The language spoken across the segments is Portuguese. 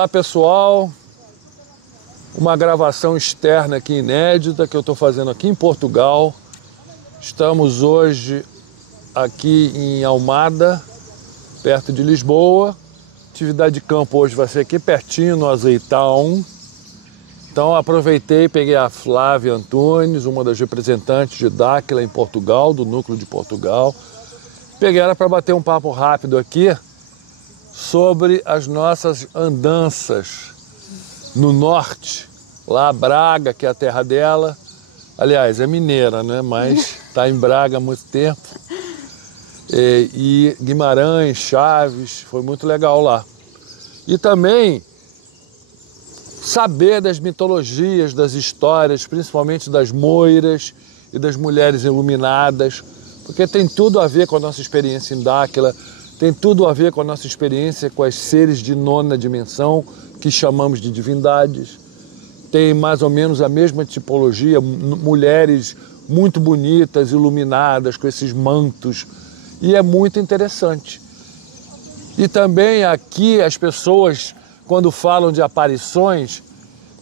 Olá pessoal, uma gravação externa aqui inédita que eu estou fazendo aqui em Portugal. Estamos hoje aqui em Almada, perto de Lisboa. Atividade de campo hoje vai ser aqui pertinho, no Azeitão. Então aproveitei, peguei a Flávia Antunes, uma das representantes de Dáquila em Portugal, do Núcleo de Portugal. Peguei ela para bater um papo rápido aqui sobre as nossas andanças no norte, lá Braga, que é a terra dela. Aliás, é mineira, né? Mas está em Braga há muito tempo. E Guimarães, Chaves, foi muito legal lá. E também saber das mitologias, das histórias, principalmente das moiras e das mulheres iluminadas, porque tem tudo a ver com a nossa experiência em Dáquila, tem tudo a ver com a nossa experiência com os seres de nona dimensão, que chamamos de divindades. Tem mais ou menos a mesma tipologia, mulheres muito bonitas, iluminadas, com esses mantos, e é muito interessante. E também aqui as pessoas, quando falam de aparições,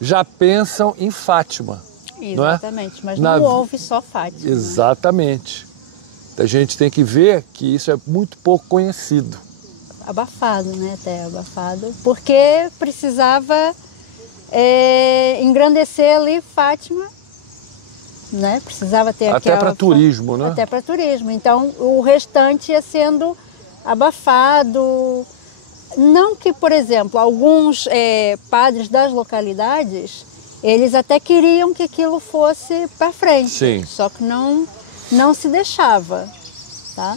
já pensam em Fátima. Exatamente, não é? Mas não houve só Fátima. Exatamente. A gente tem que ver que isso é muito pouco conhecido. Abafado, né? Até abafado, porque precisava engrandecer ali Fátima, né? Precisava ter até para turismo, né? Até para turismo. Então o restante ia sendo abafado. Não que, por exemplo, alguns padres das localidades, eles até queriam que aquilo fosse para frente. Sim. Só que não se deixava, tá?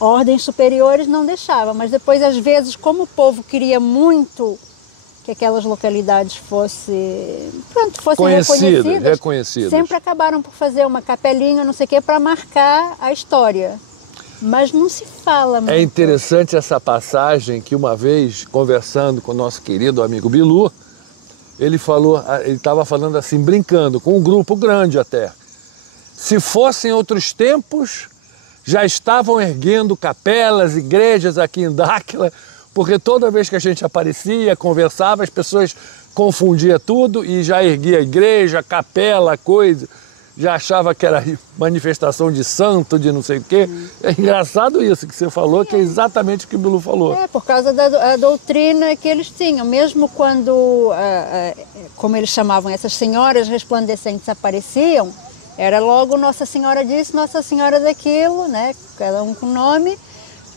Ordens superiores não deixavam, mas depois, às vezes, como o povo queria muito que aquelas localidades fossem reconhecidas, sempre acabaram por fazer uma capelinha, não sei o quê, para marcar a história. Mas não se fala muito. É interessante essa passagem que uma vez, conversando com o nosso querido amigo Bilu, ele estava falando assim, brincando, com um grupo grande até. Se fossem outros tempos, já estavam erguendo capelas, igrejas aqui em Dáquila, porque toda vez que a gente aparecia, conversava, as pessoas confundiam tudo e já erguia igreja, capela, coisa, já achava que era manifestação de santo, de não sei o quê. É engraçado isso que você falou, que é exatamente o que o Bilu falou. Por causa da doutrina que eles tinham. Mesmo quando, como eles chamavam, essas senhoras resplandecentes apareciam, era logo Nossa Senhora disso, Nossa Senhora daquilo, né? Cada um com nome,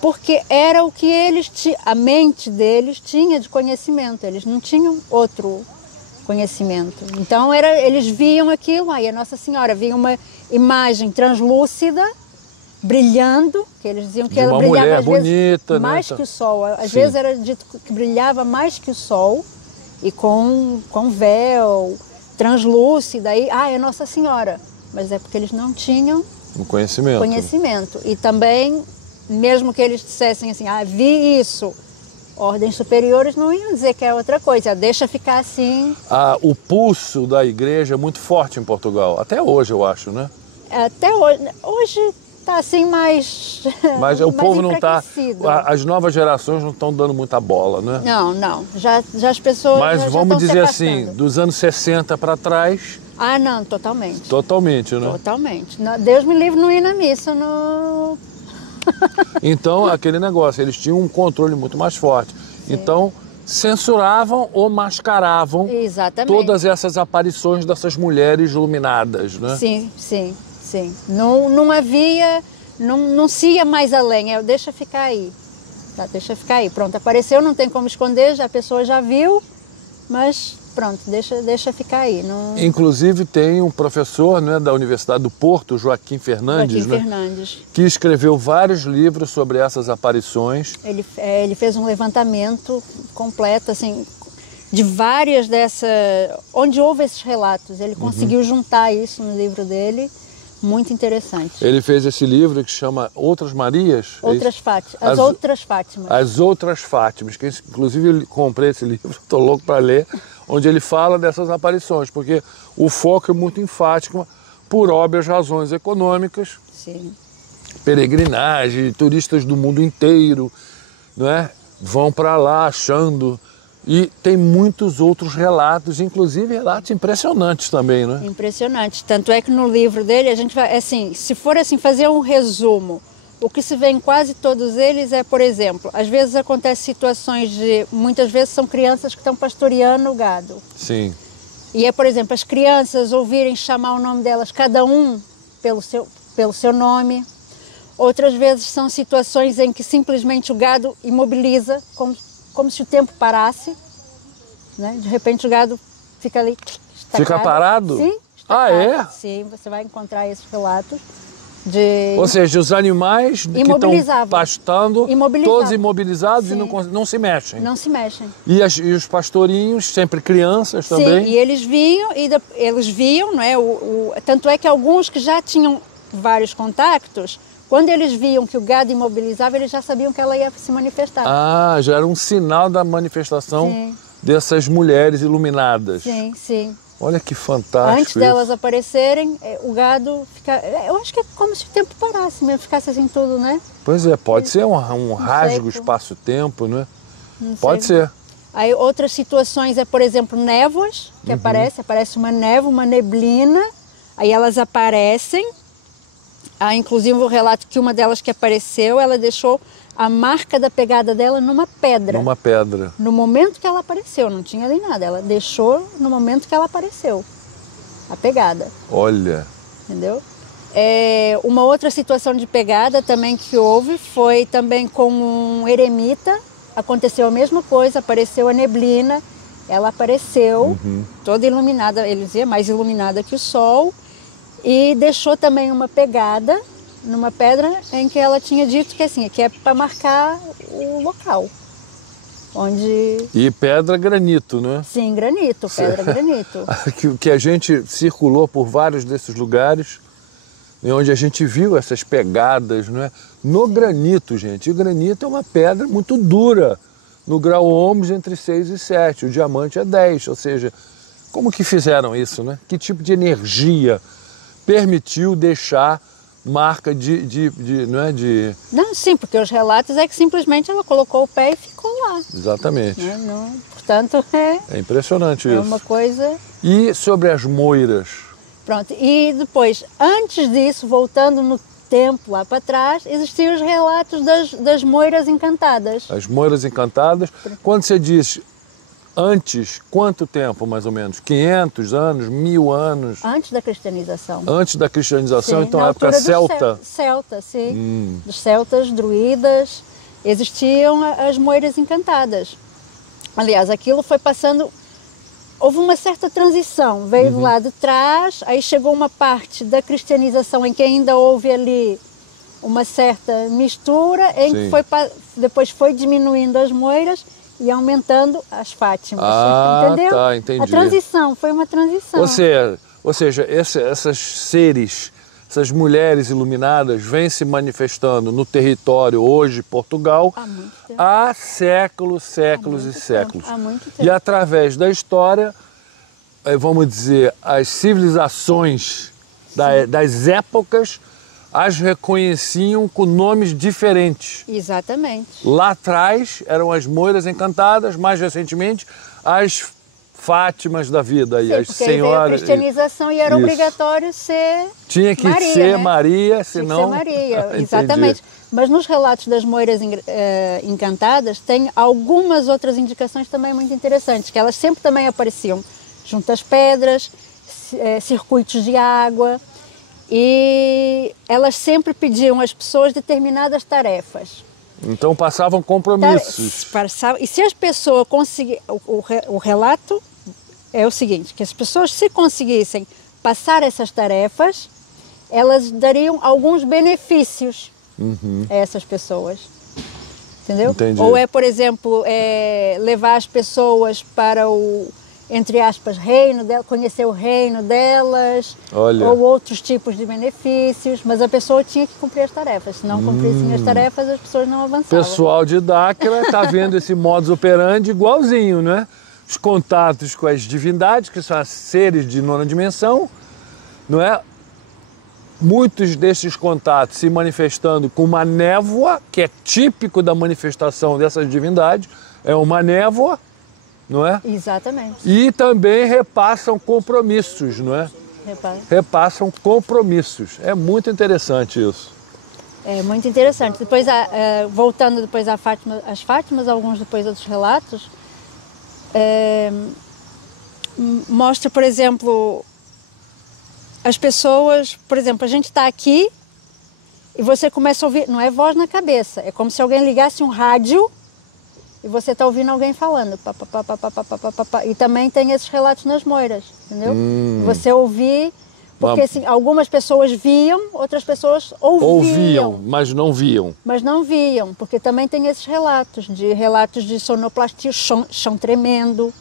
porque era o que a mente deles tinha de conhecimento, eles não tinham outro conhecimento. Então eles viam aquilo, aí a Nossa Senhora via uma imagem translúcida, brilhando, que eles diziam que ela brilhava às vezes bonita, mais, né? que o sol. Às vezes era dito que brilhava mais que o sol, e com véu, translúcida, aí, é Nossa Senhora. Mas é porque eles não tinham conhecimento. E também, mesmo que eles dissessem assim, vi isso, ordens superiores não iam dizer que é outra coisa, deixa ficar assim. O pulso da igreja é muito forte em Portugal, até hoje eu acho, né? Até hoje. Hoje está assim mais. Mas o povo não está. As novas gerações não estão dando muita bola, né? Não. Já as pessoas. Mas já vamos dizer assim, afastando. dos anos 60 para trás. Não, totalmente. Totalmente, né? Totalmente. Deus me livre não ir na missa. Então, aquele negócio, eles tinham um controle muito mais forte. Sim. Então, censuravam ou mascaravam todas essas aparições dessas mulheres iluminadas, né? Sim. Não havia, não se ia mais além, deixa ficar aí. Tá, deixa ficar aí. Pronto, apareceu, não tem como esconder, a pessoa já viu, mas pronto, deixa ficar aí. Não... Inclusive tem um professor, né, da Universidade do Porto, Joaquim Fernandes, que escreveu vários livros sobre essas aparições. Ele fez um levantamento completo, assim, de várias dessas, onde houve esses relatos. Ele conseguiu juntar isso no livro dele. Muito interessante. Ele fez esse livro que chama Outras Marias? As Outras Fátimas. As Outras Fátimas, que inclusive eu comprei esse livro, estou louco para ler, onde ele fala dessas aparições, porque o foco é muito em Fátima, por óbvias razões econômicas. Sim. Peregrinagem, turistas do mundo inteiro, não é? Vão para lá achando E tem muitos outros relatos, inclusive relatos impressionantes também, né? Impressionante. Tanto é que no livro dele a gente vai, assim, se for assim fazer um resumo, o que se vê em quase todos eles é, por exemplo, às vezes acontecem situações de, muitas vezes são crianças que estão pastoreando o gado. Sim. E é, por exemplo, as crianças ouvirem chamar o nome delas, cada um pelo seu nome. Outras vezes são situações em que simplesmente o gado imobiliza, como se o tempo parasse, né? De repente o gado fica ali estacado. Fica parado? Sim, estacado. Ah, é? Sim, você vai encontrar esses relatos. Ou seja, os animais que estão pastando, todos imobilizados. Sim. E não se mexem. Não se mexem. E os pastorinhos, sempre crianças também? Sim, e eles viam, não é? Tanto é que alguns que já tinham vários contactos, quando eles viam que o gado imobilizava, eles já sabiam que ela ia se manifestar. Ah, já era um sinal da manifestação. Sim. Dessas mulheres iluminadas. Sim, sim. Olha que fantástico. Antes delas aparecerem, o gado fica... Eu acho que é como se o tempo parasse mesmo, ficasse assim tudo, né? Pois é, pode ser um rasgo espaço-tempo, né? Pode ser. Aí outras situações é, por exemplo, névoas que aparece uma névoa, uma neblina, aí elas aparecem. Há inclusive o relato que uma delas que apareceu, ela deixou a marca da pegada dela numa pedra. Numa pedra. No momento que ela apareceu, não tinha nem nada. Ela deixou no momento que ela apareceu, a pegada. Olha. Entendeu? Uma outra situação de pegada também que houve foi também com um eremita. Aconteceu a mesma coisa, apareceu a neblina. Ela apareceu toda iluminada, ele dizia, mais iluminada que o sol. E deixou também uma pegada numa pedra em que ela tinha dito que assim, que é para marcar o local. E pedra granito, né? Sim, granito, pedra granito. Que a gente circulou por vários desses lugares, onde a gente viu essas pegadas, não é? No granito, gente. E o granito é uma pedra muito dura, no grau ohms entre 6 e 7. O diamante é 10, ou seja, como que fizeram isso, né? Que tipo de energia permitiu deixar marca não é de... Não, sim, porque os relatos é que simplesmente ela colocou o pé e ficou lá. Exatamente. Né? Não, portanto, é impressionante isso. É uma coisa... E sobre as moiras? Pronto, e depois, antes disso, voltando no tempo lá para trás, existiam os relatos das moiras encantadas. As moiras encantadas, quando você diz... Antes, quanto tempo mais ou menos? 500 anos, 1000 anos? Antes da cristianização. Antes da cristianização, sim, então a época celta? Celta, sim. Dos celtas, druidas, existiam as moiras encantadas. Aliás, aquilo foi passando... Houve uma certa transição, veio do lado de trás, aí chegou uma parte da cristianização em que ainda houve ali uma certa mistura, em que depois foi diminuindo as moiras e aumentando as Fátimas, entendeu? Tá, entendi. A transição, foi uma transição. Ou seja, essas seres, essas mulheres iluminadas vêm se manifestando no território hoje, Portugal, há séculos e séculos. Há muito tempo. E através da história, vamos dizer, as civilizações das épocas as reconheciam com nomes diferentes. Exatamente. Lá atrás eram as moiras encantadas, mais recentemente as Fátimas da vida, e as senhoras. Porque a cristianização e era obrigatório ser Tinha que Maria, ser né? Maria, senão... Tinha que ser Maria, exatamente. Mas nos relatos das moiras encantadas tem algumas outras indicações também muito interessantes, que elas sempre também apareciam junto às pedras, circuitos de água. E elas sempre pediam às pessoas determinadas tarefas. Então passavam compromissos. E se as pessoas conseguissem... O relato é o seguinte, que as pessoas, se conseguissem passar essas tarefas, elas dariam alguns benefícios a essas pessoas. Entendeu? Entendi. Ou por exemplo, levar as pessoas para o... entre aspas, reino dela, conhecer o reino delas, ou outros tipos de benefícios, mas a pessoa tinha que cumprir as tarefas. Se não cumprissem as tarefas, as pessoas não avançavam. Pessoal de Dáquila está vendo esse modus operandi igualzinho, né? Os contatos com as divindades, que são seres de nona dimensão, não é? Muitos desses contatos se manifestando com uma névoa, que é típico da manifestação dessas divindades, é uma névoa, não é? Exatamente. E também repassam compromissos, não é? Repassam compromissos. É muito interessante isso. É muito interessante. Depois, voltando depois às Fátimas, alguns depois outros relatos, mostra, por exemplo, as pessoas, por exemplo, a gente está aqui e você começa a ouvir, não é voz na cabeça, é como se alguém ligasse um rádio e você está ouvindo alguém falando. Pá, pá, pá, pá, pá, pá, pá, pá, pá. E também tem esses relatos nas moiras, entendeu? Você ouvir, porque assim, algumas pessoas viam, outras pessoas ouviam. Mas não viam. Mas não viam, porque também tem esses relatos de sonoplastia, chão tremendo.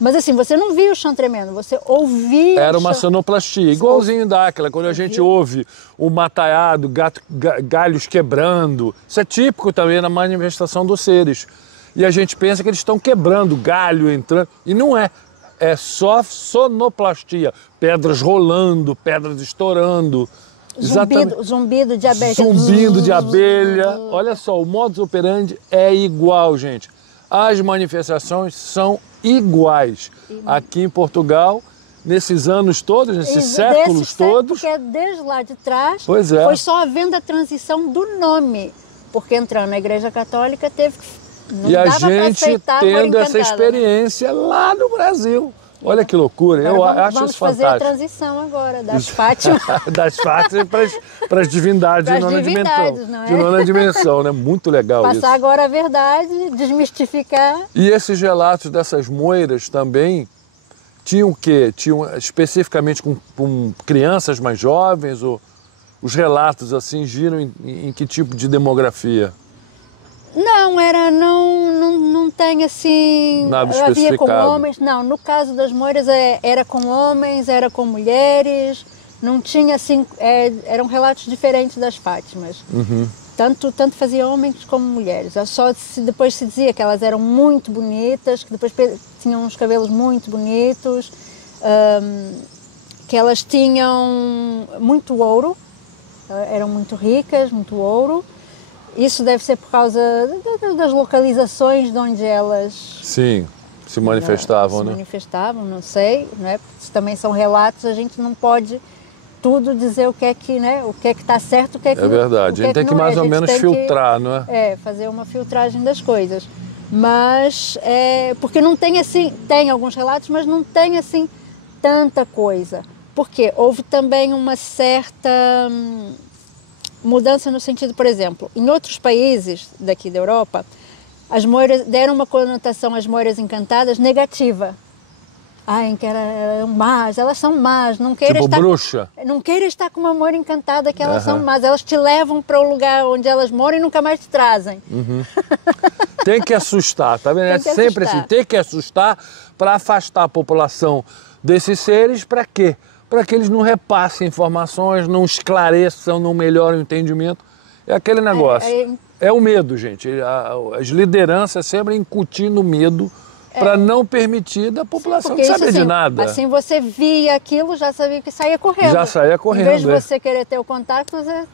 Mas assim, você não via o chão tremendo, você ouvia. Era uma sonoplastia, igualzinho daquela, quando a gente ouve o mataiado, galhos quebrando. Isso é típico também na manifestação dos seres. E a gente pensa que eles estão quebrando galho, entrando, e não é. É só sonoplastia, pedras rolando, pedras estourando. Zumbido de abelha. Zumbido de abelha. Olha só, o modus operandi é igual, gente. As manifestações são iguais. Aqui em Portugal, nesses anos todos, nesses séculos todos. Porque desde lá de trás, pois é, foi só havendo a transição do nome. Porque entrando na Igreja Católica teve que... Não e a gente tendo essa experiência lá no Brasil. Olha que loucura, eu acho isso fantástico. Vamos fazer a transição agora das Fátimas. Das Fátimas para as divindades de nona dimensão. Não é? De nona dimensão, né? Muito legal Passar isso. Passar agora a verdade, desmistificar. E esses relatos dessas moiras também tinham o quê? Tinham especificamente com crianças mais jovens? Ou os relatos assim giram em que tipo de demografia? Não tem assim... Nada havia com especificado. homens, não, no caso das moiras era com homens, era com mulheres, não tinha assim, eram relatos diferentes das Fátimas. Tanto fazia homens como mulheres, depois se dizia que elas eram muito bonitas, que depois tinham uns cabelos muito bonitos, que elas tinham muito ouro, eram muito ricas, muito ouro. Isso deve ser por causa das localizações de onde elas... Sim, se manifestavam, né? Se manifestavam, não sei, não é? Porque também são relatos, a gente não pode tudo dizer o que é que está certo, o que é que não é. É verdade, a gente tem que mais ou menos filtrar, não é? Fazer uma filtragem das coisas. Mas, porque não tem assim, tem alguns relatos, mas não tem assim tanta coisa. Porque houve também uma certa... mudança no sentido, por exemplo, em outros países daqui da Europa, as moiras deram uma conotação às moiras encantadas negativa. Em que eram más, elas são más, não queira tipo estar... bruxa. Não queira estar com uma moira encantada que elas são más, elas te levam para o lugar onde elas moram e nunca mais te trazem. Tem que assustar, tá vendo? É sempre assim, tem que assustar para afastar a população desses seres, para quê? Para que eles não repassem informações, não esclareçam, não melhorem o entendimento. É aquele negócio. É o medo, gente. As lideranças sempre incutindo medo para não permitir da população não saber de nada. Assim você via aquilo, já sabia que saía correndo. Já saía correndo. Em vez de você querer ter o contato, você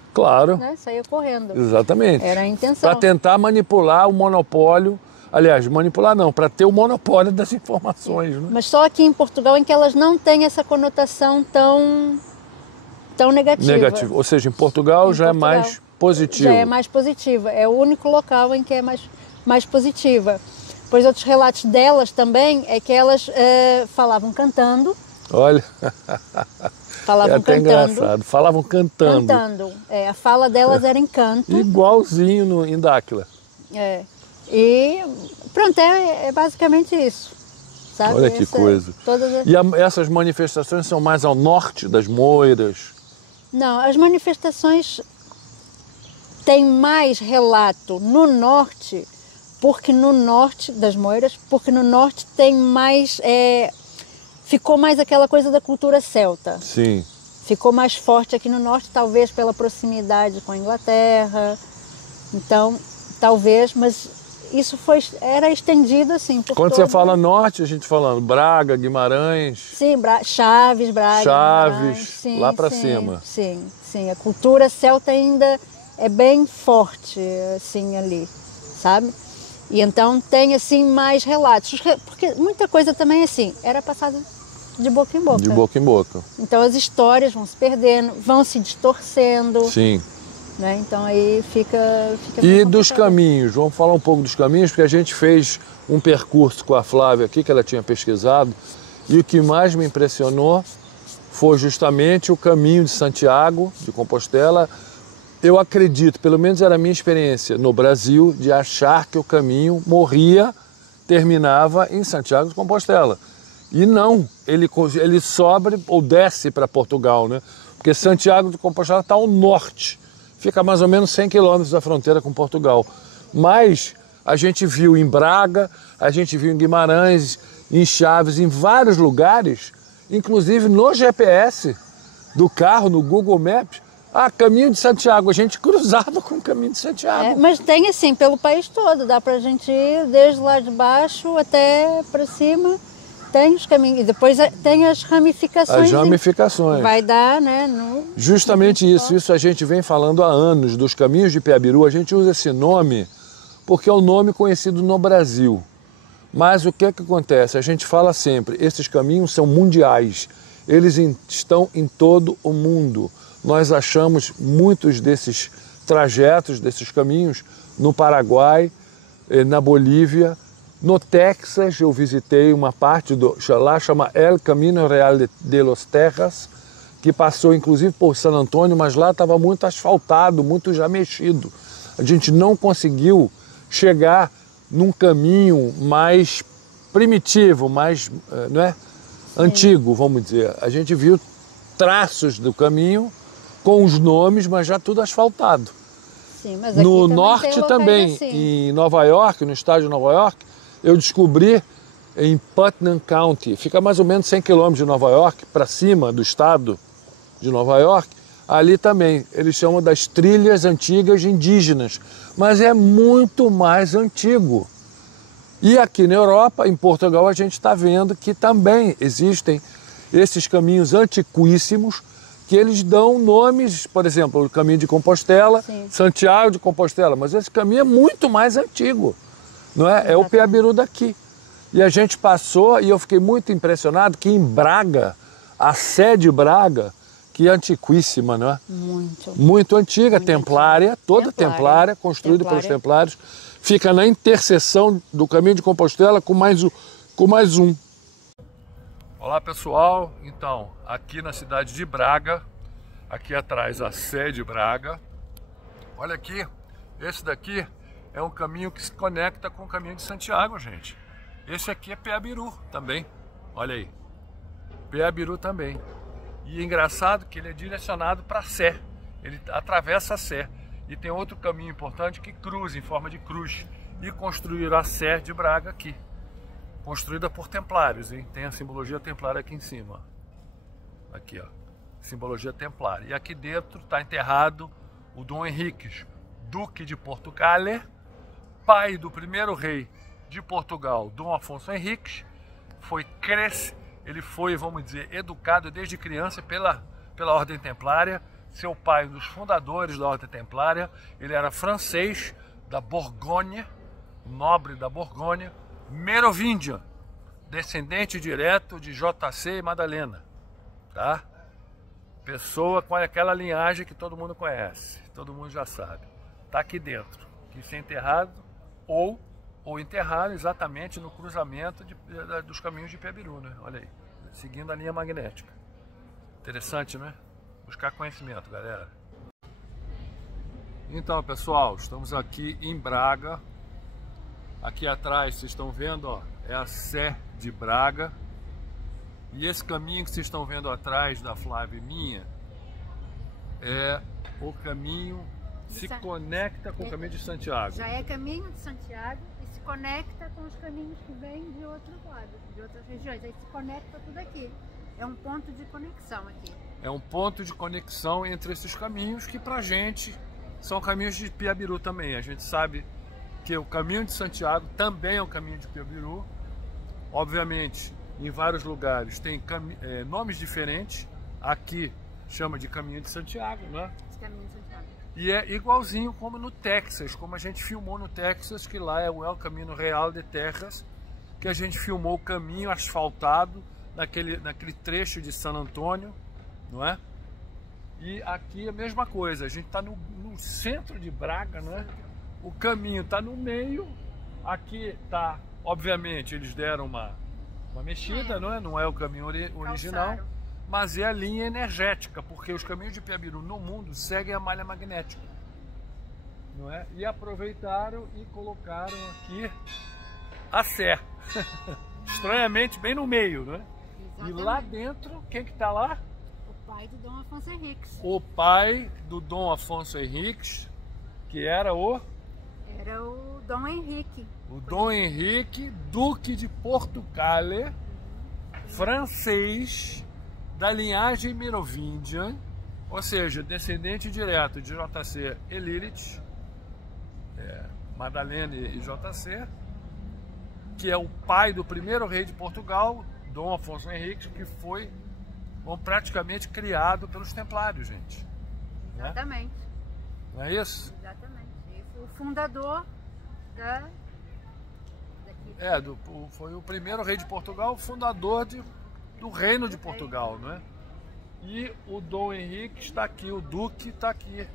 saía correndo. Exatamente. Era a intenção. Para tentar manipular o monopólio. Aliás, manipular não, para ter o monopólio das informações. Né? Mas só aqui em Portugal em que elas não têm essa conotação tão negativa. Ou seja, em Portugal já é mais positivo. Já é mais positiva. É o único local em que é mais positiva. Pois outros relatos delas também é que elas falavam cantando. Olha, falavam até cantando. Engraçado. Falavam cantando. Cantando. A fala delas era em canto. Igualzinho em Dáquila. E pronto, é basicamente isso. Sabe? Olha que coisa. E essas manifestações são mais ao norte das moiras? Não, as manifestações têm mais relato no norte, porque no norte das moiras, porque no norte tem mais... ficou mais aquela coisa da cultura celta. Sim. Ficou mais forte aqui no norte, talvez pela proximidade com a Inglaterra. Então, talvez, mas... Isso era estendido assim por Quando você fala norte, a gente falando Braga, Guimarães... Sim, Chaves, Braga, Chaves, sim, lá para cima. Sim. A cultura celta ainda é bem forte, assim, ali, sabe? E então tem assim mais relatos, porque muita coisa também assim, era passada de boca em boca. De boca em boca. Então as histórias vão se perdendo, vão se distorcendo. Sim. Né? Então aí fica e dos caminhos, vamos falar um pouco dos caminhos, porque a gente fez um percurso com a Flávia aqui, que ela tinha pesquisado, e o que mais me impressionou foi justamente o caminho de Santiago de Compostela. Eu acredito, pelo menos era a minha experiência no Brasil, de achar que o caminho morria, terminava em Santiago de Compostela. E não, ele sobe ou desce para Portugal, né? Porque Santiago de Compostela está ao norte, fica mais ou menos 100 quilômetros da fronteira com Portugal. Mas a gente viu em Braga, a gente viu em Guimarães, em Chaves, em vários lugares, inclusive no GPS do carro, no Google Maps, caminho de Santiago, a gente cruzava com o caminho de Santiago. Mas tem assim, pelo país todo, dá pra gente ir desde lá de baixo até para cima, tem os caminhos, e depois tem as ramificações. As ramificações. Vai dar, né? Justamente isso a gente vem falando há anos, dos caminhos de Piabiru, a gente usa esse nome porque é um nome conhecido no Brasil. Mas o que é que acontece? A gente fala sempre, esses caminhos são mundiais, eles estão em todo o mundo. Nós achamos muitos desses trajetos, desses caminhos, no Paraguai, na Bolívia, no Texas. Eu visitei uma parte lá, chama El Camino Real de los Texas, que passou inclusive por San Antônio, mas lá estava muito asfaltado, muito já mexido. A gente não conseguiu chegar num caminho mais primitivo, mais antigo, vamos dizer. A gente viu traços do caminho com os nomes, mas já tudo asfaltado. Sim, mas aqui no norte também, assim. Em Nova York, no estado de Nova York, eu descobri em Putnam County, fica mais ou menos 100 quilômetros de Nova York, para cima do estado de Nova York, ali também, eles chamam das trilhas antigas indígenas, mas é muito mais antigo. E aqui na Europa, em Portugal, a gente está vendo que também existem esses caminhos antiquíssimos, que eles dão nomes, por exemplo, o caminho de Compostela, sim, Santiago de Compostela, mas esse caminho é muito mais antigo, não é? É o Piabiru daqui. E a gente passou, e eu fiquei muito impressionado que em Braga, a Sé de Braga, que é antiquíssima, não é? Muito antiga, muito templária, antiga. Toda templária, construída pelos templários, fica na interseção do caminho de Compostela com mais um. Olá pessoal, então aqui na cidade de Braga, aqui atrás a Sé de Braga, olha aqui, esse daqui é um caminho que se conecta com o caminho de Santiago, gente. Esse aqui é Piabiru também, olha aí, Piabiru também. E é engraçado que ele é direcionado para a Sé, ele atravessa a Sé. E tem outro caminho importante que cruza em forma de cruz e construíram a Sé de Braga aqui. Construída por templários, hein? Tem a simbologia templária aqui em cima. Aqui, ó. Simbologia templária. E aqui dentro está enterrado o Dom Henriques, Duque de Portugal, pai do primeiro rei de Portugal, Dom Afonso Henriques. Ele foi, vamos dizer, educado desde criança pela Ordem Templária. Seu pai, um dos fundadores da Ordem Templária, ele era francês da Borgonha, nobre da Borgonha, merovíngia, descendente direto de JC e Madalena, tá? Pessoa com aquela linhagem que todo mundo conhece, todo mundo já sabe. Tá aqui dentro, quis ser enterrado ou enterrado exatamente no cruzamento dos caminhos de Piabiru, né? Olha aí, seguindo a linha magnética. Interessante, né? Buscar conhecimento, galera. Então, pessoal, estamos aqui em Braga. Aqui atrás, vocês estão vendo, ó, é a Sé de Braga. E esse caminho que vocês estão vendo atrás da Flávia e minha é o caminho que se conecta com o caminho de Santiago. Já é caminho de Santiago e se conecta com os caminhos que vêm de outros lados, de outras regiões. Aí se conecta tudo aqui. É um ponto de conexão aqui. É um ponto de conexão entre esses caminhos que pra gente são caminhos de Piabiru também. A gente sabe que o caminho de Santiago também é um caminho de Piabiru. Obviamente, em vários lugares tem nomes diferentes. Aqui chama de caminho de Santiago, né? Caminho de Santiago. E é igualzinho como no Texas, como a gente filmou no Texas, que lá é o El Camino Real de Texas, que a gente filmou o caminho asfaltado naquele trecho de San Antônio, não é? E aqui a mesma coisa, a gente está no centro de Braga, não é? O caminho está no meio, aqui está, obviamente, eles deram uma mexida, não é? Não é o caminho original, mas é a linha energética, porque os caminhos de Piabiru no mundo seguem a malha magnética, não é? E aproveitaram e colocaram aqui a Sé, estranhamente bem no meio, não é? Exatamente. E lá dentro, quem que está lá? O pai do Dom Afonso Henriques. O pai do Dom Afonso Henriques, que era o... Era o Dom Henrique. O Dom Henrique, Duque de Portugal, francês, da linhagem merovíndia, ou seja, descendente direto de JC e Lilith, Madalena e JC, que é o pai do primeiro rei de Portugal, Dom Afonso Henriques, que foi praticamente criado pelos Templários, gente. Exatamente. Não é isso? Exatamente. Ele foi o fundador foi o primeiro rei de Portugal, fundador do Reino de Portugal, não é? E o Dom Henrique está aqui, o Duque está aqui,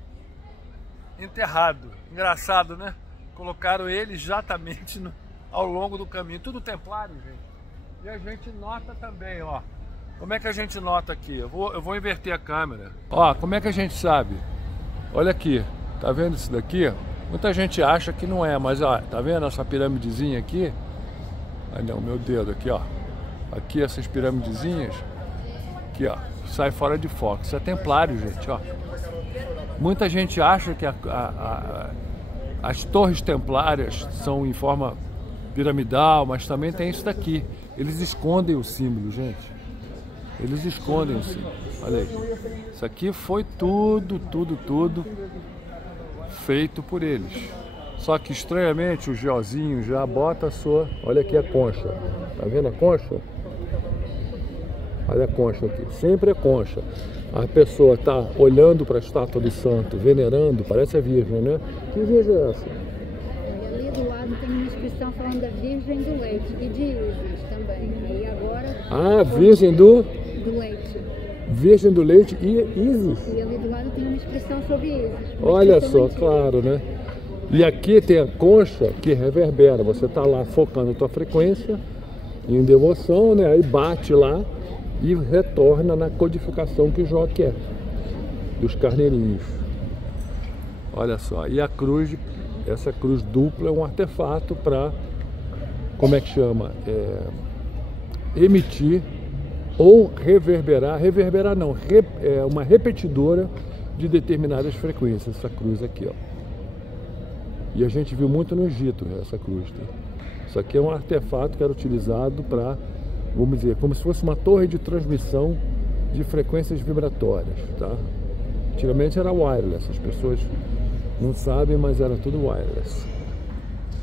enterrado. Engraçado, né? Colocaram ele exatamente ao longo do caminho. Tudo templário, gente. E a gente nota também, ó. Como é que a gente nota aqui? Eu vou inverter a câmera. Ó, como é que a gente sabe? Olha aqui, tá vendo isso daqui? Muita gente acha que não é, mas ó, tá vendo essa piramidezinha aqui? Ah não, meu dedo aqui, ó. Aqui essas piramidezinhas, aqui ó, sai fora de foco. Isso é templário, gente, ó. Muita gente acha que as torres templárias são em forma piramidal, mas também tem isso daqui. Eles escondem o símbolo, gente. Eles escondem o símbolo. Olha aí. Isso aqui foi tudo feito por eles. Só que estranhamente o geozinho já bota a sua... Olha aqui a concha. Tá vendo a concha? Olha a concha aqui. Sempre é concha. A pessoa tá olhando para a estátua do santo, venerando, parece a Virgem, né? Que Virgem é essa? Ali do lado tem uma inscrição falando da Virgem do Leite e de Isis também. Aí agora... Ah, Virgem do Leite. Virgem do Leite e Isis. E ali do lado tem uma inscrição sobre Isis. Olha só, claro, né? E aqui tem a concha que reverbera. Você tá lá focando a tua frequência em devoção, né? Aí bate lá e retorna na codificação que o Jó quer, dos carneirinhos. Olha só. E a cruz, essa cruz dupla é um artefato para, como é que chama? Emitir ou reverberar não, é uma repetidora de determinadas frequências, essa cruz aqui, ó. E a gente viu muito no Egito essa cruz, tá? Isso aqui é um artefato que era utilizado para, vamos dizer, como se fosse uma torre de transmissão de frequências vibratórias, tá? Antigamente era wireless, as pessoas não sabem, mas era tudo wireless.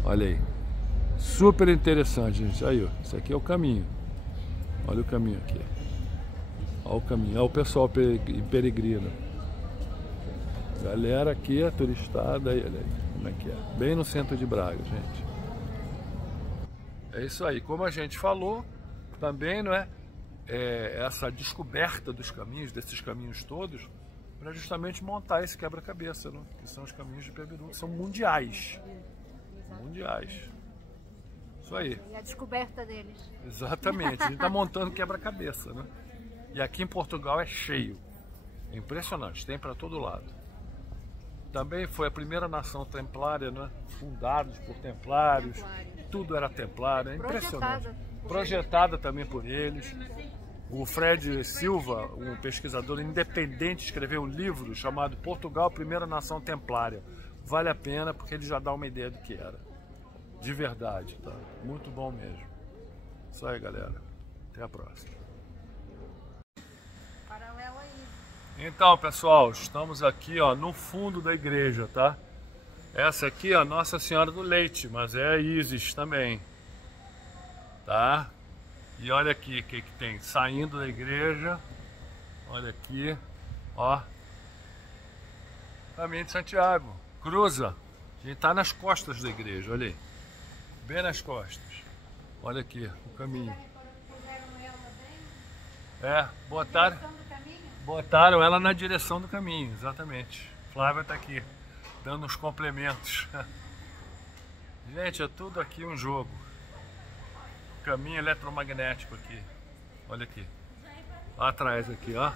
Olha aí. Super interessante, gente. Aí, ó. Isso aqui é o caminho. Olha o caminho aqui. Olha o caminho. Olha o pessoal peregrino. Galera aqui, a turistada. Aí, olha aí. Como é que é? Bem no centro de Braga, gente. É isso aí. Como a gente falou, também, não é? Essa descoberta dos caminhos, desses caminhos todos, para justamente montar esse quebra-cabeça, né? Que são os caminhos de Piabiru, que são mundiais. Mundiais. Isso aí. E a descoberta deles. Exatamente. A gente está montando quebra-cabeça, né? E aqui em Portugal é cheio. É impressionante, tem para todo lado. Também foi a primeira nação templária, né? Fundados por templários. Tudo era templário, é impressionante. Projetada também por eles. O Fred Silva, um pesquisador independente, escreveu um livro chamado Portugal, Primeira Nação Templária. Vale a pena porque ele já dá uma ideia do que era. De verdade, tá? Muito bom mesmo. Isso aí, galera. Até a próxima. Paralelo aí. Então, pessoal, estamos aqui, ó, no fundo da igreja, tá? Essa aqui é a Nossa Senhora do Leite, mas é a Isis também, tá? E olha aqui o que tem, saindo da igreja, olha aqui, ó. Caminho de Santiago. Cruza. A gente tá nas costas da igreja, olha aí. Bem nas costas. Olha aqui, o caminho. É, botaram ela na direção do caminho, exatamente. Flávia tá aqui, dando uns complementos. Gente, é tudo aqui um jogo. Caminho eletromagnético aqui. Olha aqui. Lá atrás aqui, ó.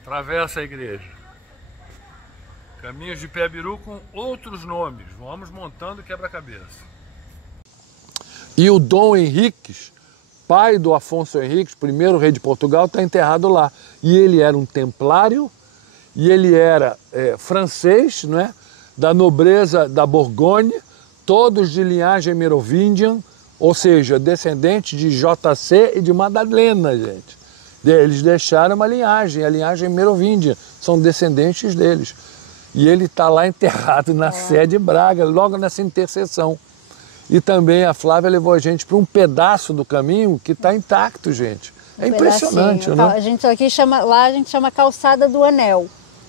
Atravessa a igreja. Caminhos de Piabiru com outros nomes. Vamos montando quebra-cabeça. E o Dom Henriques, pai do Afonso Henriques, primeiro rei de Portugal, está enterrado lá. E ele era um templário, e ele era francês, não é? Da nobreza da Borgonha, todos de linhagem merovingian, ou seja, descendentes de JC e de Madalena, gente. Eles deixaram uma linhagem, a linhagem merovingia, são descendentes deles. E ele está lá enterrado na Sé de Braga, logo nessa interseção. E também a Flávia levou a gente para um pedaço do caminho que está intacto, gente. É impressionante, né? A gente aqui chama, lá a gente chama Calçada do Anel.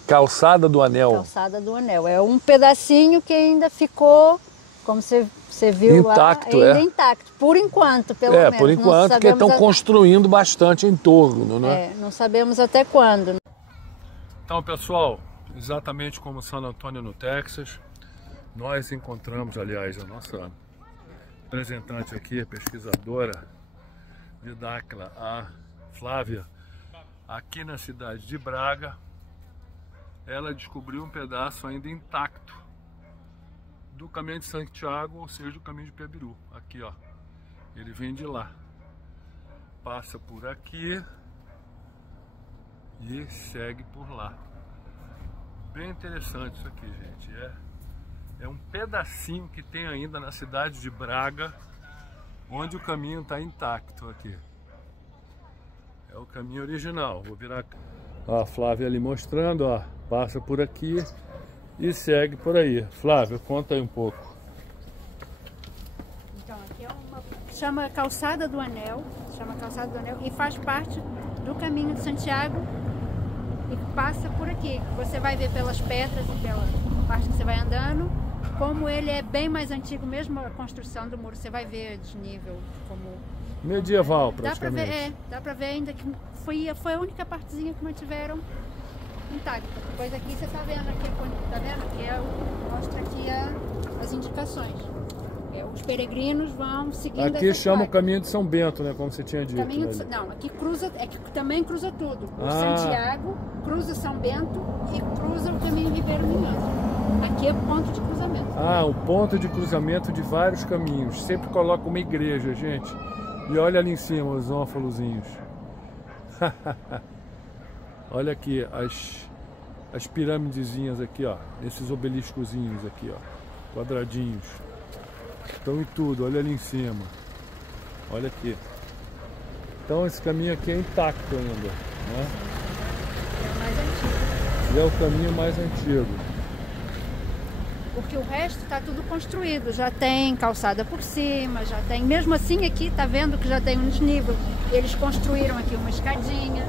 Calçada do Anel. Calçada do Anel. É um pedacinho que ainda ficou, como você viu intacto, lá, ainda intacto. Por enquanto, pelo menos. Por enquanto, porque estão construindo bastante em torno, né? Não sabemos até quando. Então, pessoal, exatamente como San Antônio, no Texas, nós encontramos, aliás, a nossa representante aqui, a pesquisadora didáctica, a Flávia, aqui na cidade de Braga. Ela descobriu um pedaço ainda intacto do caminho de Santiago, ou seja, do caminho de Piabiru. Aqui, ó, ele vem de lá, passa por aqui e segue por lá. Bem interessante isso aqui, gente. É um pedacinho que tem ainda na cidade de Braga, onde o caminho está intacto aqui. É o caminho original. Vou virar a Flávia ali mostrando, ó, passa por aqui e segue por aí. Flávia, conta aí um pouco. Então, aqui chama Calçada do Anel, e faz parte do caminho de Santiago e passa por aqui. Você vai ver pelas pedras e pela parte que você vai andando, como ele é bem mais antigo, mesmo a construção do muro, você vai ver desnível, como medieval, praticamente. Dá pra ver ainda que foi a única partezinha que mantiveram intacta. Depois aqui você tá vendo aqui, tá vendo? Que mostra aqui as indicações. Os peregrinos vão seguindo. Aqui chama o caminho de São Bento, né? Como você tinha dito. Não, aqui cruza, que também cruza tudo. O Santiago cruza São Bento e cruza o caminho Ribeiro Minhoso. Aqui é ponto de cruzamento. Um ponto de cruzamento de vários caminhos. Sempre coloca uma igreja, gente. E olha ali em cima os ónfalozinhos. Olha aqui as pirâmidezinhas aqui, ó. Esses obeliscozinhos aqui, ó. Quadradinhos. Estão em tudo, olha ali em cima. Olha aqui. Então esse caminho aqui é intacto ainda, né? É o mais antigo. E é o caminho mais antigo. Porque o resto está tudo construído, já tem calçada por cima, já tem, mesmo assim aqui tá vendo que já tem um desnível. Eles construíram aqui uma escadinha,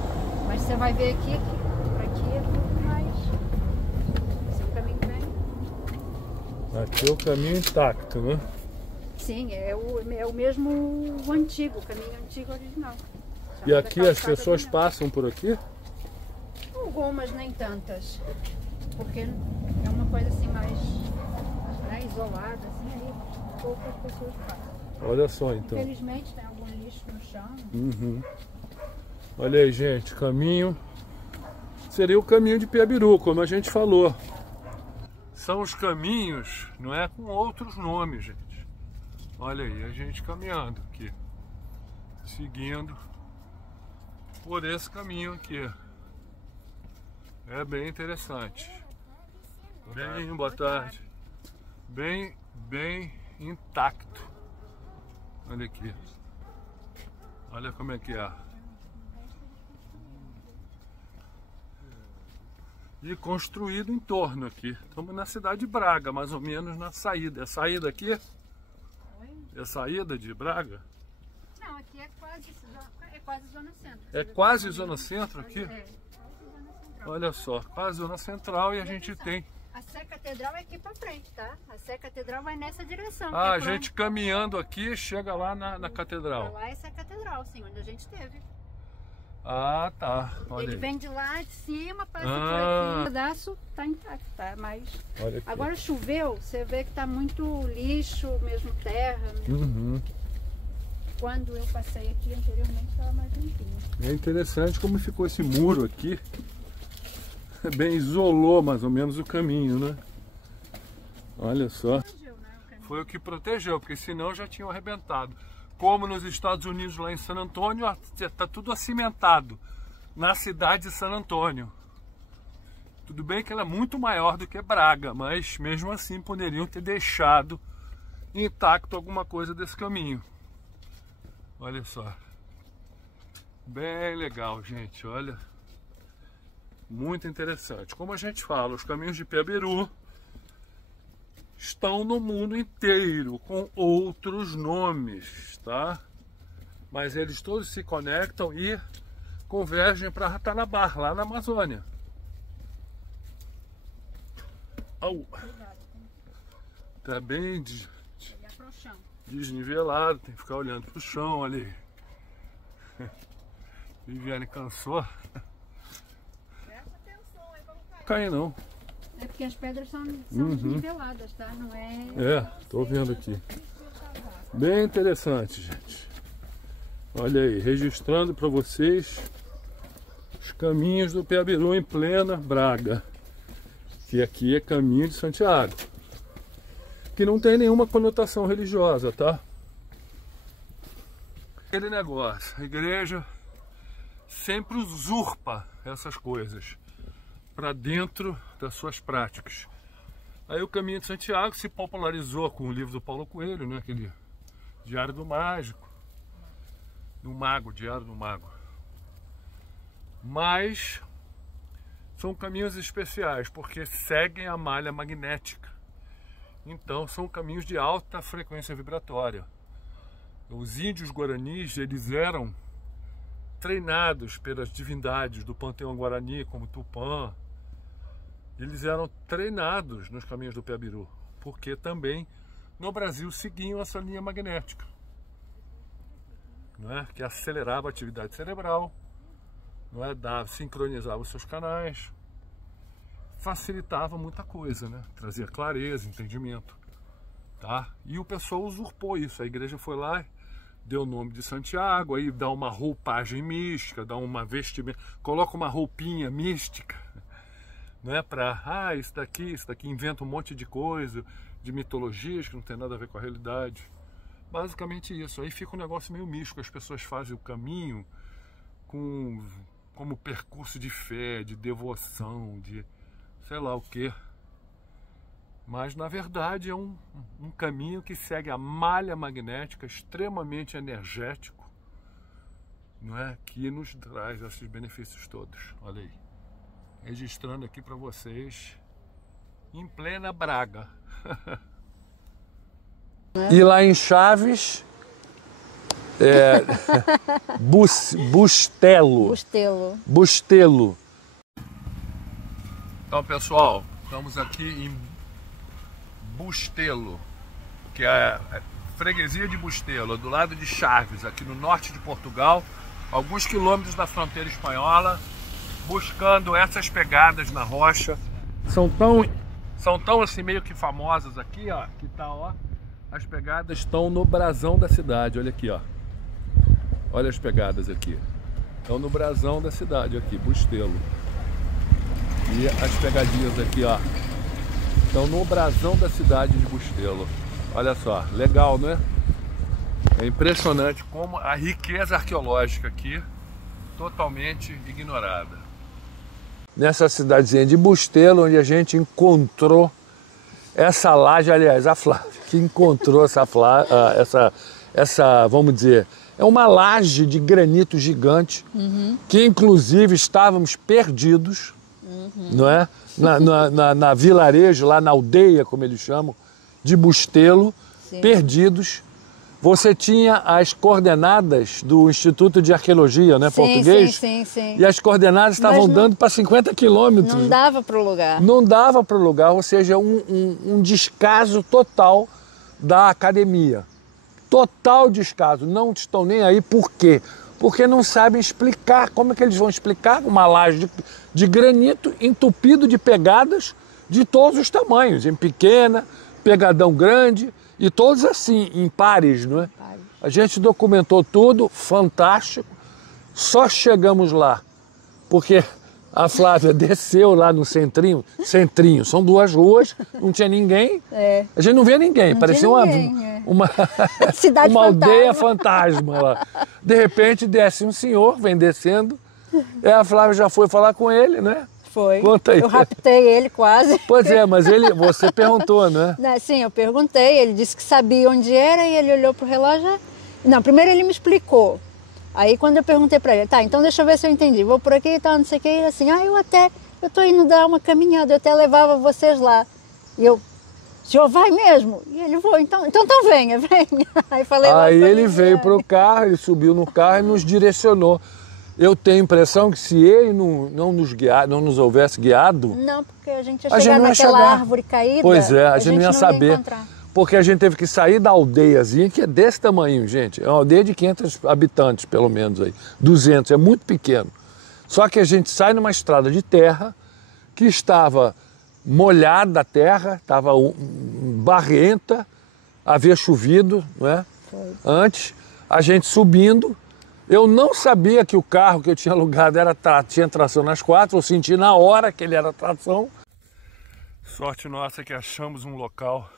mas você vai ver aqui, por aqui é tudo mais. Esse é o caminho bem. Aqui é o caminho intacto, né? Sim, é o mesmo antigo, o caminho antigo original. E aqui as pessoas passam por aqui? Algumas, nem tantas. Porque é uma coisa assim mais, né, isolada, assim, aí poucas pessoas passam. Olha só então. Infelizmente tem algum lixo no chão. Uhum. Olha aí, gente, caminho. Seria o caminho de Piabiru, como a gente falou. São os caminhos, não é, com outros nomes, gente. Olha aí, a gente caminhando aqui, seguindo por esse caminho aqui. É bem interessante. Boa tarde. Bem intacto. Olha aqui. Olha como é que é. E construído em torno aqui. Estamos na cidade de Braga, mais ou menos na saída. É saída aqui? É saída de Braga? Não, aqui é quase zona centro. É quase zona centro aqui? É, quase zona central. Olha só, quase zona central e a gente tem... A Sé Catedral é aqui pra frente, tá? A Sé Catedral vai nessa direção. Ah, a gente caminhando aqui chega lá na catedral. Lá é Sé Catedral, sim, onde a gente esteve. Ah, tá. Olha Ele aí. vem de lá de cima, passa por aqui. O pedaço tá intacto, tá? Mas Olha aqui. agora choveu, você vê que tá muito lixo, mesmo terra. Uhum. Quando eu passei aqui anteriormente estava mais limpinho. É interessante como ficou esse muro aqui. Bem isolou mais ou menos o caminho, né? Olha só. Foi o que protegeu, porque senão já tinham arrebentado. Como nos Estados Unidos, lá em San Antônio, está tudo acimentado. Na cidade de San Antônio. Tudo bem que ela é muito maior do que Braga, mas mesmo assim poderiam ter deixado intacto alguma coisa desse caminho. Olha só. Bem legal, gente, olha. Muito interessante. Como a gente fala, os caminhos de Piabiru estão no mundo inteiro, com outros nomes, tá? Mas eles todos se conectam e convergem para Ratanabá, lá na Amazônia. Au. Tá bem desnivelado, tem que ficar olhando pro chão ali. Viviane cansou. Presta atenção aí pra não cair. Cair não. É porque as pedras são niveladas, tá? Não é... É, tô vendo aqui. Bem interessante, gente. Olha aí, registrando para vocês os caminhos do Piabiru em plena Braga. Que aqui é caminho de Santiago. Que não tem nenhuma conotação religiosa, tá? Aquele negócio, a igreja sempre usurpa essas coisas para dentro das suas práticas. Aí o caminho de Santiago se popularizou com o livro do Paulo Coelho, né? Aquele Diário do Mágico, do Mago, Diário do Mago. Mas são caminhos especiais porque seguem a malha magnética. Então são caminhos de alta frequência vibratória. Os índios guaranis, eles eram treinados pelas divindades do panteão guarani, como Tupã. Eles eram treinados nos caminhos do Piabiru, porque também no Brasil seguiam essa linha magnética, não é? Que acelerava a atividade cerebral, não é? Sincronizava os seus canais, facilitava muita coisa, né? Trazia clareza, entendimento, tá? E o pessoal usurpou isso. A igreja foi lá, deu o nome de Santiago, aí dá uma roupagem mística, dá uma vestimenta, coloca uma roupinha mística, não é? Para, isso daqui, inventa um monte de coisa, de mitologias que não tem nada a ver com a realidade. Basicamente isso. Aí fica um negócio meio místico, as pessoas fazem o caminho como percurso de fé, de devoção, de sei lá o que. Mas na verdade é um caminho que segue a malha magnética, extremamente energético, não é? Que nos traz esses benefícios todos. Olha aí, registrando aqui para vocês em plena Braga. E lá em Chaves, Bustelo. Então, pessoal, estamos aqui em Bustelo, que é a freguesia de Bustelo, do lado de Chaves, aqui no norte de Portugal, alguns quilômetros da fronteira espanhola, buscando essas pegadas na rocha. São tão assim meio que famosas aqui, ó, que tá, ó, as pegadas estão no brasão da cidade, olha aqui, ó. Olha as pegadas aqui. Estão no brasão da cidade aqui, Bustelo. E as pegadinhas aqui, ó, estão no brasão da cidade de Bustelo. Olha só, legal, não é? É impressionante como a riqueza arqueológica aqui, totalmente ignorada. Nessa cidadezinha de Bustelo, onde a gente encontrou essa laje, aliás, a Flávia que encontrou essa, vamos dizer, é uma laje de granito gigante, que inclusive estávamos perdidos, não é? Na vilarejo, lá na aldeia, como eles chamam, de Bustelo, perdidos. você tinha as coordenadas do Instituto de Arqueologia, né, Sim, português? sim. E as coordenadas estavam dando para 50 quilômetros. Não dava para o lugar. Não dava para o lugar, ou seja, um descaso total da academia. Total descaso. Não estão nem aí. Por quê? Porque não sabem explicar. Como é que eles vão explicar uma laje de granito entupido de pegadas de todos os tamanhos, em pequena, pegadão grande, e todos assim, em pares, não é? A gente documentou tudo, fantástico. Só chegamos lá porque a Flávia desceu lá no centrinho, são 2 ruas, não tinha ninguém. A gente não via ninguém, Não parecia tinha ninguém, uma Cidade uma aldeia fantasma. fantasma lá. De repente desce um senhor, vem descendo, e a Flávia já foi falar com ele, né? Foi. Conta aí. Eu raptei ele quase. Pois é, mas você perguntou, né? Sim, eu perguntei, ele disse que sabia onde era e ele olhou pro relógio. Não, primeiro ele me explicou. Aí quando eu perguntei para ele, tá, então deixa eu ver se eu entendi, vou por aqui e tal, não sei o que, ele assim, eu tô indo dar uma caminhada, eu até levava vocês lá. E eu, o senhor vai mesmo? E ele, vou, então venha. Aí falei lá. Aí ele veio pro carro, ele subiu no carro e nos direcionou. Eu tenho a impressão que se ele não nos houvesse guiado... Não, porque a gente ia chegar naquela árvore caída. Pois é, a gente não ia saber. Encontrar. Porque a gente teve que sair da aldeiazinha, que é desse tamanho, gente. É uma aldeia de 500 habitantes, pelo menos, aí. 200, é muito pequeno. Só que a gente sai numa estrada de terra que estava molhada a terra, estava barrenta, havia chovido, não é? Foi. Antes, a gente subindo. Eu não sabia que o carro que eu tinha alugado tinha tração nas 4, eu senti na hora que ele era tração. Sorte nossa que achamos um local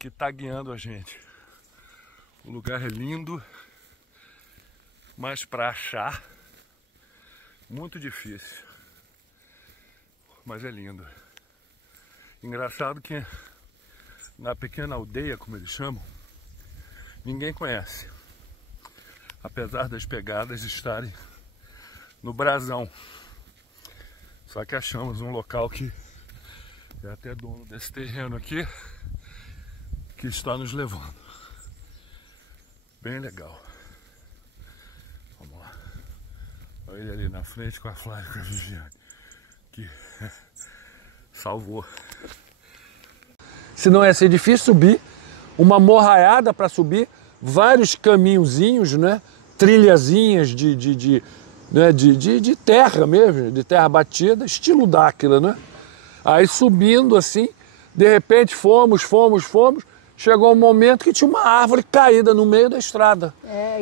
que está guiando a gente. O lugar é lindo, mas para achar, muito difícil. Mas é lindo. Engraçado que na pequena aldeia, como eles chamam, ninguém conhece. Apesar das pegadas estarem no brasão. Só que achamos um local que é até dono desse terreno aqui, que está nos levando. Bem legal. Vamos lá. Olha ele ali na frente com a Flávia e com a Viviane, que salvou. Senão ia ser difícil subir, uma morraiada para subir, vários caminhozinhos, né? Trilhazinhas de terra mesmo, de terra batida, estilo Dáquila, né? Aí subindo assim, de repente fomos, chegou um momento que tinha uma árvore caída no meio da estrada,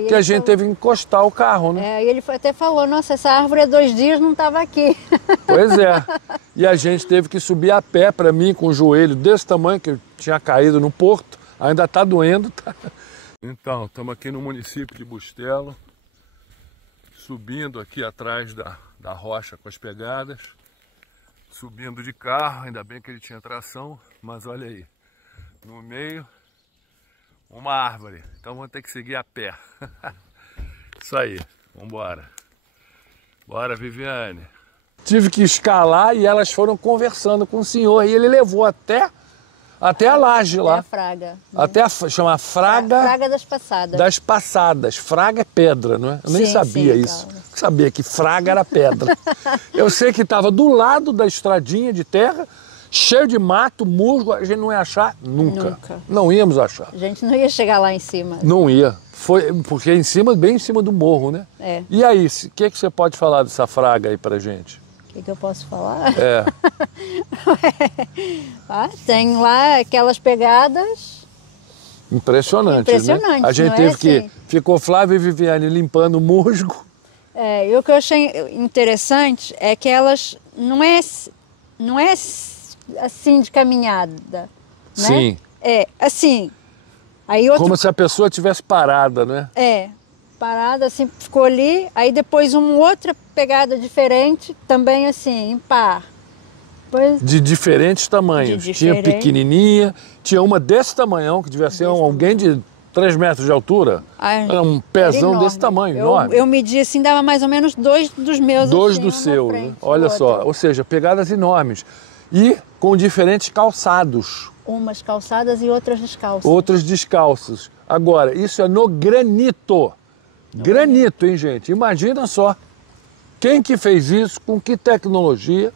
que a gente teve que encostar o carro, né? E ele até falou, nossa, essa árvore há 2 dias não estava aqui. Pois é, e a gente teve que subir a pé, para mim, com o joelho desse tamanho, que eu tinha caído no porto, ainda está doendo, tá? Então, estamos aqui no município de Bustelo, subindo aqui atrás da rocha com as pegadas, subindo de carro, ainda bem que ele tinha tração, mas olha aí, no meio, uma árvore, então vamos ter que seguir a pé. Isso aí, vamos embora. Bora, Viviane. Tive que escalar e elas foram conversando com o senhor, e ele levou até a laje lá. Até a fraga. Até chama fraga. Fraga das passadas. Das passadas. Fraga é pedra, não é? Eu nem sabia isso. Claro. Sabia que fraga era pedra. Eu sei que estava do lado da estradinha de terra, cheio de mato, musgo, a gente não ia achar nunca. Não íamos achar. A gente não ia chegar lá em cima. Não ia. Foi porque bem em cima do morro, né? É. E aí, o que você pode falar dessa fraga aí pra gente? O que eu posso falar? É. Tem lá aquelas pegadas. Impressionantes, né? A gente teve que... Ficou Flávia e Viviane limpando o musgo. E o que eu achei interessante é que elas não é assim de caminhada, né? Sim. É assim. Aí como se a pessoa estivesse parada, né? Parada, assim, ficou ali. Aí depois uma outra pegada diferente, também assim, em par. Depois... De diferentes tamanhos. Tinha pequenininha, tinha uma desse tamanhão, que devia ser alguém de 3 metros de altura. Era um pezão desse tamanho, enorme. Eu medi assim, dava mais ou menos 2 dos meus. 2 assim, do seu, né? Olha só. Ou seja, pegadas enormes. E com diferentes calçados. Umas calçadas e outras descalças. Outros descalços. Agora, isso é no granito. Granito, hein, gente? Imagina só. Quem que fez isso, com que tecnologia?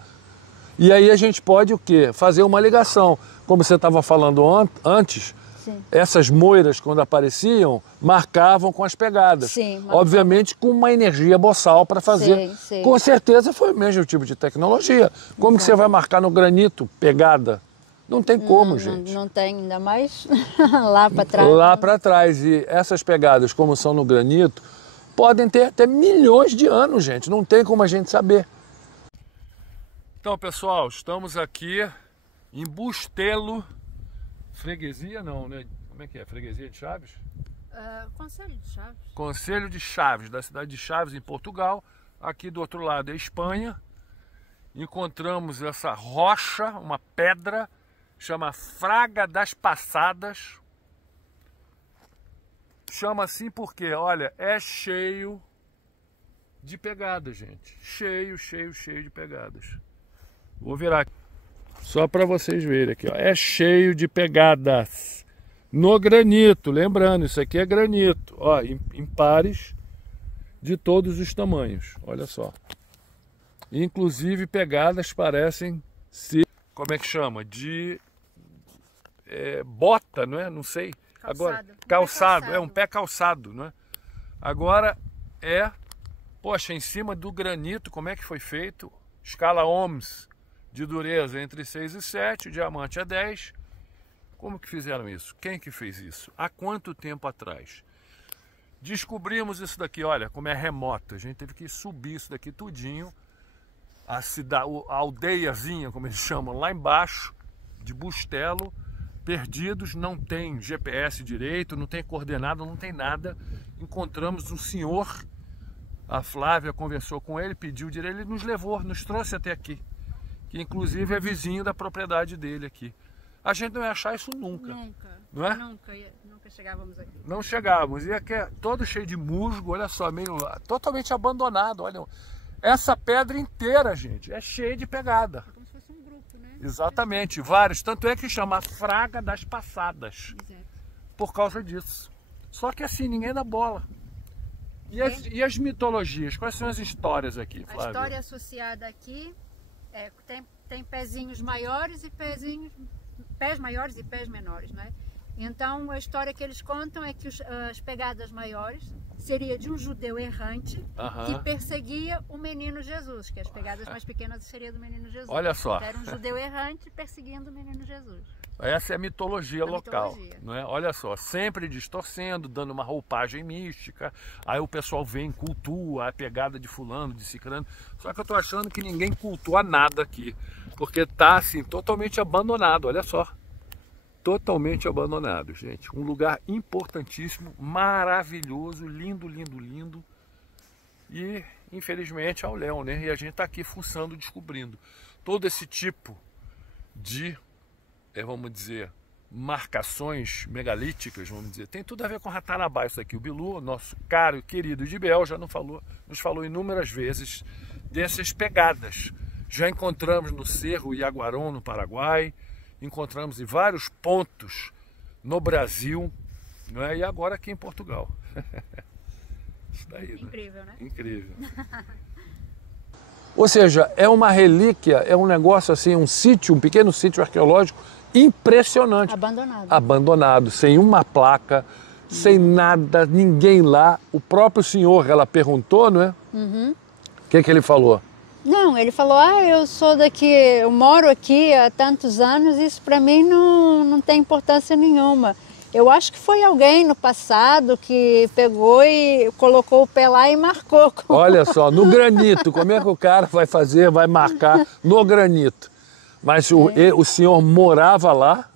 E aí a gente pode o quê? Fazer uma ligação. Como você estava falando antes, Sim. essas moiras, quando apareciam, marcavam com as pegadas. Sim, marcavam. Obviamente com uma energia boçal para fazer. Sim, sim. Com certeza foi o mesmo tipo de tecnologia. Como que você vai marcar no granito pegada? Não tem como, gente. Não tem, ainda mais lá para trás. Lá para trás. E essas pegadas, como são no granito, podem ter até milhões de anos, gente. Não tem como a gente saber. Então, pessoal, estamos aqui em Bustelo. Freguesia não, né? Como é que é? Freguesia de Chaves? Conselho de Chaves. Conselho de Chaves, da cidade de Chaves, em Portugal. Aqui do outro lado é Espanha. Encontramos essa rocha, uma pedra, chama Fraga das Passadas. Chama assim porque, olha, é cheio de pegadas, gente. Cheio de pegadas. Vou virar aqui, só para vocês verem aqui, ó. É cheio de pegadas no granito. Lembrando, isso aqui é granito, ó, em pares de todos os tamanhos. Olha só. Inclusive pegadas parecem ser, como é que chama? De bota, não é? Não sei. Agora, calçado, é um pé calçado, não é? Agora poxa, em cima do granito, como é que foi feito? Escala ohms de dureza entre 6 e 7, o diamante é 10. Como que fizeram isso? Quem que fez isso? Há quanto tempo atrás? Descobrimos isso daqui, olha, como é remoto. A gente teve que subir isso daqui tudinho. A aldeiazinha, como eles chamam, lá embaixo, de Bustelo, perdidos, não tem GPS direito, não tem coordenada, não tem nada. Encontramos um senhor, a Flávia conversou com ele, pediu direito, ele nos levou, nos trouxe até aqui, que inclusive é vizinho da propriedade dele aqui. A gente não ia achar isso nunca. Nunca, não é? nunca chegávamos aqui. Não chegávamos, e aqui é todo cheio de musgo, olha só, meio totalmente abandonado, olha. Essa pedra inteira, gente, é cheia de pegada. É como se fosse um grupo, né? Exatamente, vários. Tanto é que chama Fraga das Passadas. Exato. Por causa disso. Só que assim, ninguém dá bola. E as mitologias? Quais são as histórias aqui, Flávia? A história associada aqui tem pezinhos maiores e pés maiores e pés menores, né? Então a história que eles contam é que as pegadas maiores seria de um judeu errante que perseguia o menino Jesus, que as pegadas mais pequenas seria do menino Jesus. Olha só. Então, era um judeu errante perseguindo o menino Jesus. Essa é a mitologia local, não é? Olha só, sempre distorcendo, dando uma roupagem mística. Aí o pessoal vem, cultua a pegada de fulano, de ciclano. Só que eu tô achando que ninguém cultua nada aqui, porque tá assim totalmente abandonado, olha só. Totalmente abandonado, gente. Um lugar importantíssimo, maravilhoso, lindo, lindo, lindo. E, infelizmente, é o Léo, né? E a gente está aqui fuçando, descobrindo. Todo esse tipo de, vamos dizer, marcações megalíticas, vamos dizer. Tem tudo a ver com Ratanabá isso aqui. O Bilu, nosso caro e querido Gibel, já nos falou inúmeras vezes dessas pegadas. Já encontramos no Cerro Iaguarão, no Paraguai. Encontramos em vários pontos no Brasil, não é? E agora aqui em Portugal. Isso daí, né? Incrível, né? Incrível. Ou seja, é uma relíquia, é um negócio assim, um sítio, um pequeno sítio arqueológico impressionante. Abandonado. Abandonado, sem uma placa, sem nada, ninguém lá. O próprio senhor, ela perguntou, não é? O que ele falou? Não, ele falou, eu sou daqui, eu moro aqui há tantos anos, isso para mim não tem importância nenhuma. Eu acho que foi alguém no passado que pegou e colocou o pé lá e marcou. Olha só, no granito, como é que o cara vai fazer, vai marcar no granito? Mas o senhor morava lá?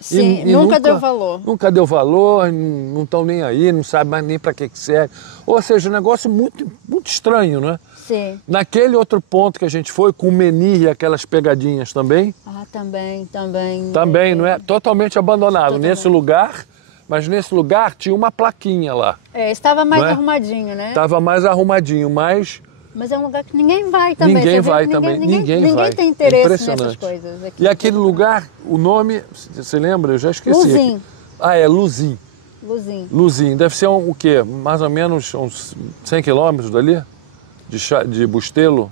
Sim, e nunca deu valor. Nunca deu valor, não estão nem aí, não sabe mais nem para que serve. Ou seja, um negócio muito, muito estranho, não é? Sim. Naquele outro ponto que a gente foi, com o menir e aquelas pegadinhas também. Também. Também, não é? Totalmente abandonado. Nesse lugar, mas nesse lugar tinha uma plaquinha lá. Estava mais arrumadinho, né? Estava mais arrumadinho, mas Mas é um lugar que ninguém vai também. Ninguém você vai vê? também, Ninguém ninguém vai. tem interesse Impressionante. nessas coisas aqui. E aquele lugar, o nome, você lembra? Eu já esqueci. Luzim. Ah, é Luzim. Luzim. Luzim. Deve ser o quê? Mais ou menos uns 100 quilômetros dali? De Bustelo?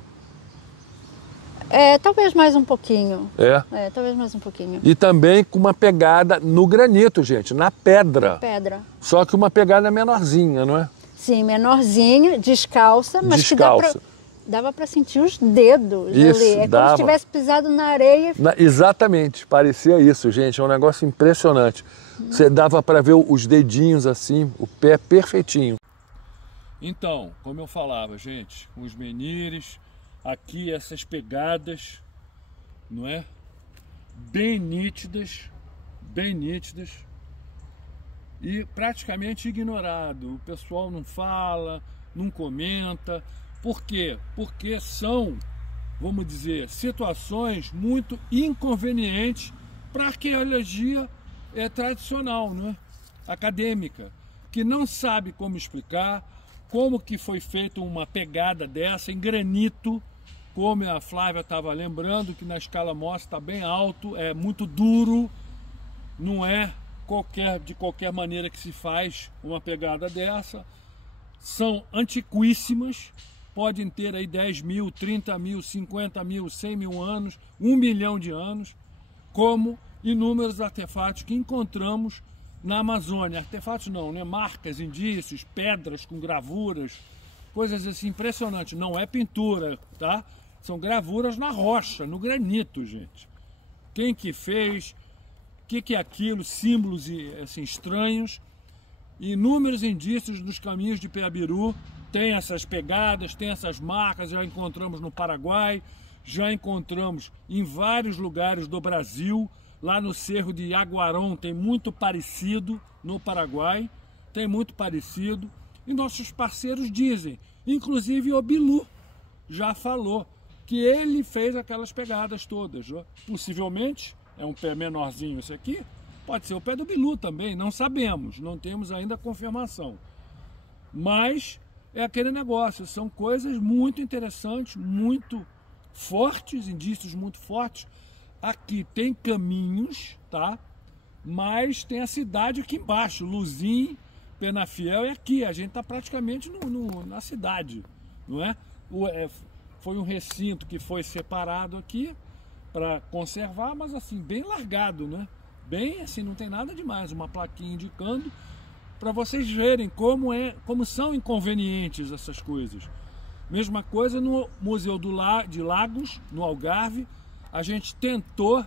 É, talvez mais um pouquinho. É. Talvez mais um pouquinho. E também com uma pegada no granito, gente, na pedra. Pedra. Só que uma pegada menorzinha, não é? Sim, menorzinha, descalça, mas Descalça. que dava para sentir os dedos Isso, ali. É como dava. se tivesse pisado na areia. Exatamente, parecia isso, gente. É um negócio impressionante. Você dava para ver os dedinhos assim, o pé perfeitinho. Então, como eu falava, gente, os menires, aqui essas pegadas, não é? Bem nítidas e praticamente ignorado. O pessoal não fala, não comenta. Por quê? Porque são, vamos dizer, situações muito inconvenientes para a arqueologia tradicional, né? Acadêmica, que não sabe como explicar como que foi feita uma pegada dessa em granito, como a Flávia estava lembrando, que na escala Mohs está bem alto, é muito duro, não é de qualquer maneira que se faz uma pegada dessa. São antiquíssimas, podem ter aí 10 mil, 30 mil, 50 mil, 100 mil anos, 1 milhão de anos, como inúmeros artefatos que encontramos na Amazônia. Artefatos não, né? Marcas, indícios, pedras com gravuras, coisas assim impressionantes. Não é pintura, tá? São gravuras na rocha, no granito, gente. Quem que fez, o que é aquilo, símbolos assim, estranhos. Inúmeros indícios dos caminhos de Peabiru, tem essas pegadas, tem essas marcas, já encontramos no Paraguai, já encontramos em vários lugares do Brasil. Lá no Cerro de Yaguarão tem muito parecido, no Paraguai, tem muito parecido. E nossos parceiros dizem, inclusive o Bilu já falou, que ele fez aquelas pegadas todas. Possivelmente, é um pé menorzinho esse aqui, pode ser o pé do Bilu também, não sabemos, não temos ainda confirmação. Mas é aquele negócio, são coisas muito interessantes, muito fortes, indícios muito fortes. Aqui tem caminhos, tá? Mas tem a cidade aqui embaixo, Luzim, Penafiel é aqui. A gente está praticamente na cidade, não é? Foi um recinto que foi separado aqui para conservar, mas assim, bem largado, né? Bem assim, não tem nada demais, uma plaquinha indicando para vocês verem como são inconvenientes essas coisas. Mesma coisa no Museu de Lagos, no Algarve. A gente tentou,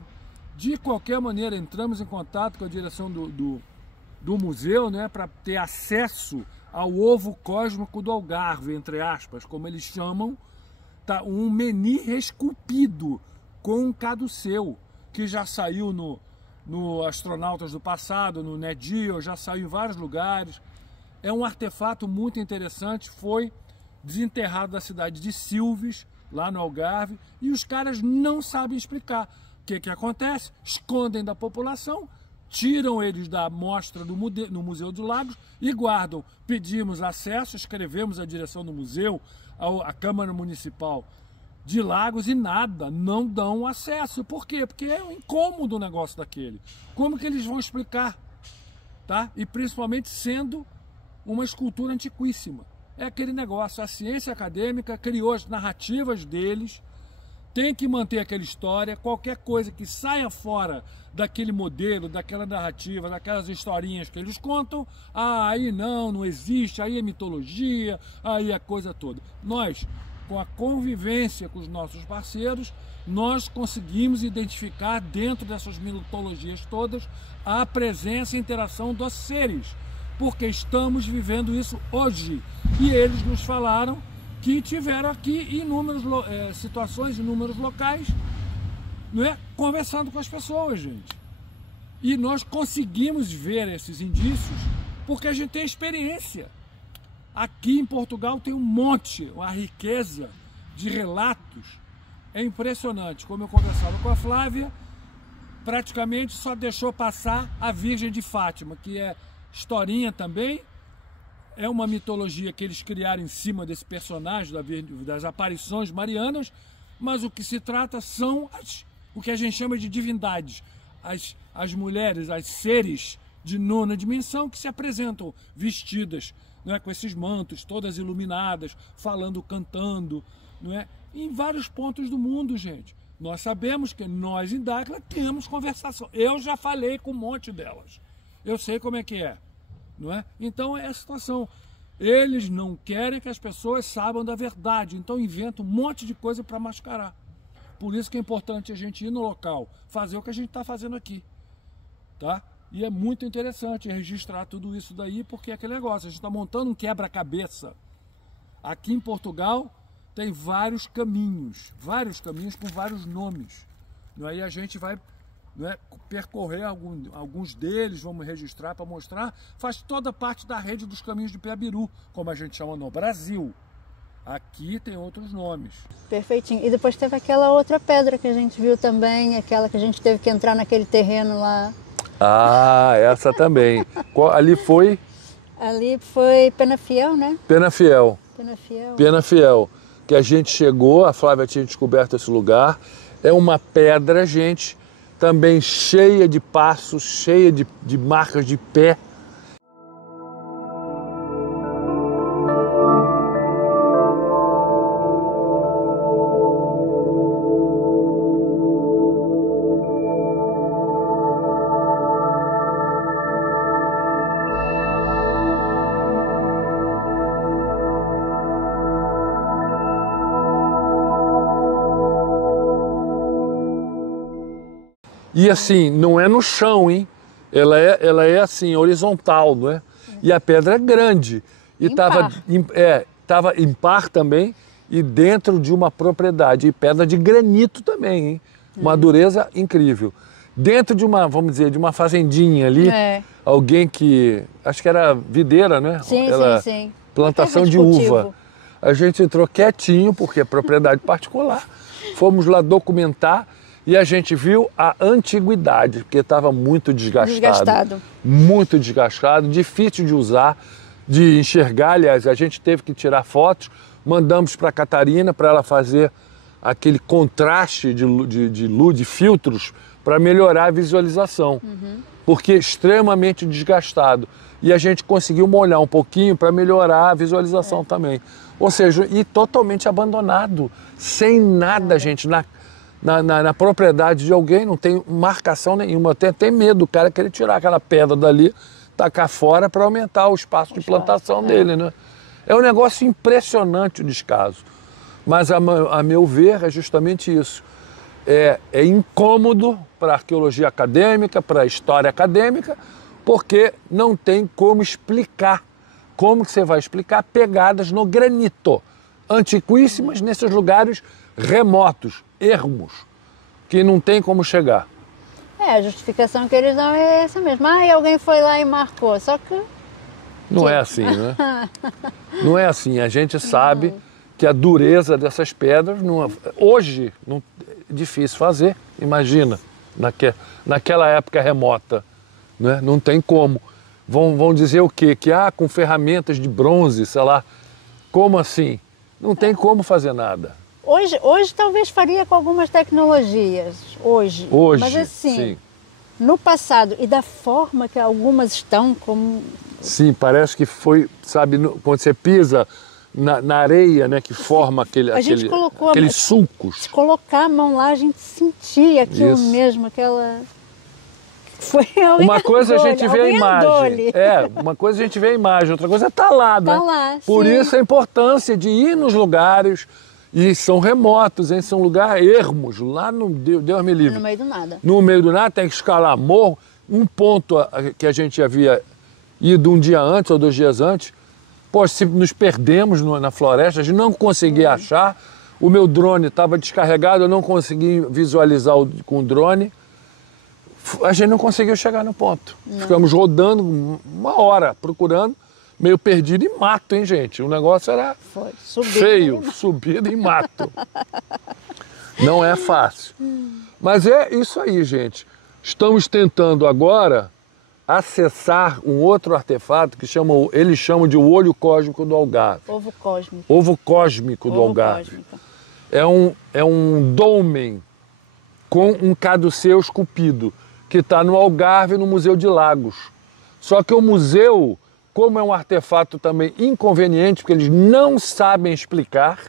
de qualquer maneira, entramos em contato com a direção do museu, né, para ter acesso ao ovo cósmico do Algarve, entre aspas, como eles chamam, tá, um menhir esculpido com um caduceu, que já saiu no Astronautas do Passado, no Nat Geo, já saiu em vários lugares. É um artefato muito interessante, foi desenterrado da cidade de Silves, lá no Algarve, e os caras não sabem explicar. O que acontece? Escondem da população, tiram eles da mostra no Museu dos Lagos e guardam. Pedimos acesso, escrevemos a direção do museu, a Câmara Municipal de Lagos e nada, não dão acesso. Por quê? Porque é um incômodo o negócio daquele. Como que eles vão explicar? Tá? E principalmente sendo uma escultura antiquíssima. É aquele negócio, a ciência acadêmica criou as narrativas deles, tem que manter aquela história, qualquer coisa que saia fora daquele modelo, daquela narrativa, daquelas historinhas que eles contam, aí não existe, aí é mitologia, aí é coisa toda. Nós, com a convivência com os nossos parceiros, nós conseguimos identificar dentro dessas mitologias todas a presença e interação dos seres, porque estamos vivendo isso hoje. E eles nos falaram que tiveram aqui inúmeras situações, inúmeros locais, não é? Conversando com as pessoas, gente. E nós conseguimos ver esses indícios porque a gente tem experiência. Aqui em Portugal tem um monte, uma riqueza de relatos. É impressionante. Como eu conversava com a Flávia, praticamente só deixou passar a Virgem de Fátima, que é historinha também, é uma mitologia que eles criaram em cima desse personagem, das aparições marianas, mas o que se trata são o que a gente chama de divindades, as mulheres, as seres de nona dimensão que se apresentam vestidas, não é, com esses mantos, todas iluminadas, falando, cantando, não é, em vários pontos do mundo, gente. Nós sabemos que nós em Dáquila temos conversação. Eu já falei com um monte delas. Eu sei como é que é, não é? Então é a situação. Eles não querem que as pessoas saibam da verdade, então inventam um monte de coisa para mascarar. Por isso que é importante a gente ir no local, fazer o que a gente está fazendo aqui, tá? E é muito interessante registrar tudo isso daí, porque é aquele negócio, a gente está montando um quebra-cabeça. Aqui em Portugal tem vários caminhos com vários nomes. Aí a gente vai, não é, percorrer alguns deles, vamos registrar para mostrar. Faz toda parte da rede dos caminhos de Piabiru, como a gente chama no Brasil. Aqui tem outros nomes. Perfeitinho. E depois teve aquela outra pedra que a gente viu também, aquela que a gente teve que entrar naquele terreno lá. Ah, essa também. Ali foi? Ali foi Penafiel, né? Penafiel. Penafiel. Penafiel. Que a gente chegou, a Flávia tinha descoberto esse lugar. É uma pedra, gente, também cheia de passos, cheia de marcas de pé. E assim, não é no chão, hein? Ela é assim, horizontal, não é? E a pedra é grande. E estava em par também e dentro de uma propriedade. E pedra de granito também, hein? Uma dureza incrível. Dentro de uma, vamos dizer, de uma fazendinha ali, alguém que, acho que era videira, né? Sim, sim. Plantação de uva. A gente entrou quietinho, porque é propriedade particular. Fomos lá documentar. E a gente viu a antiguidade, porque estava muito desgastado. Muito desgastado, difícil de usar, de enxergar. Aliás, a gente teve que tirar fotos, mandamos para a Catarina para ela fazer aquele contraste de luz, de filtros, para melhorar a visualização. Porque é extremamente desgastado. E a gente conseguiu molhar um pouquinho para melhorar a visualização também. Ou seja, e totalmente abandonado, sem nada, gente, na propriedade de alguém, não tem marcação nenhuma. Eu tenho até medo do cara querer tirar aquela pedra dali, tacar fora para aumentar o espaço de plantação dele, né? É um negócio impressionante o descaso. Mas, a meu ver, é justamente isso. É incômodo para a arqueologia acadêmica, para a história acadêmica, porque não tem como explicar. Como que você vai explicar pegadas no granito, antiquíssimas, nesses lugares remotos, ermos, que não tem como chegar. A justificação que eles dão é essa mesmo. E alguém foi lá e marcou, só que... Não é assim, né? Não é assim. A gente sabe que a dureza dessas pedras, hoje, é difícil fazer, imagina, naquela época remota, né? Não tem como. Vão dizer o quê? Que com ferramentas de bronze, sei lá, como assim? Não tem como fazer nada. Hoje talvez faria com algumas tecnologias, hoje. Mas assim, sim. No passado, e da forma que algumas estão, como... Sim, parece que foi, sabe, quando você pisa na areia, né, que forma aqueles sulcos. Se colocar a mão lá, a gente sentia aquilo mesmo, aquela... Foi uma coisa a gente vê a imagem. Uma coisa a gente vê a imagem, outra coisa é estar lá, né? Tá lá, Por isso a importância de ir nos lugares, e são remotos, hein? São lugares ermos, lá no Deus me livre. No meio do nada. No meio do nada, tem que escalar morro. Um ponto que a gente havia ido um dia antes ou 2 dias antes, se nos perdemos na floresta, a gente não conseguia achar, o meu drone estava descarregado, eu não consegui visualizar com o drone. A gente não conseguiu chegar no ponto. Ficamos rodando 1 hora, procurando, meio perdido em mato, hein, gente? O negócio era feio, subido em mato. Não é fácil. Mas é isso aí, gente. Estamos tentando agora acessar um outro artefato que eles chamam de o olho cósmico do Algarve. Ovo cósmico. Ovo cósmico do Ovo Algarve. cósmico. É um dolmen com um caduceu esculpido, que está no Algarve, no Museu de Lagos. Só que o museu, como é um artefato também inconveniente, porque eles não sabem explicar,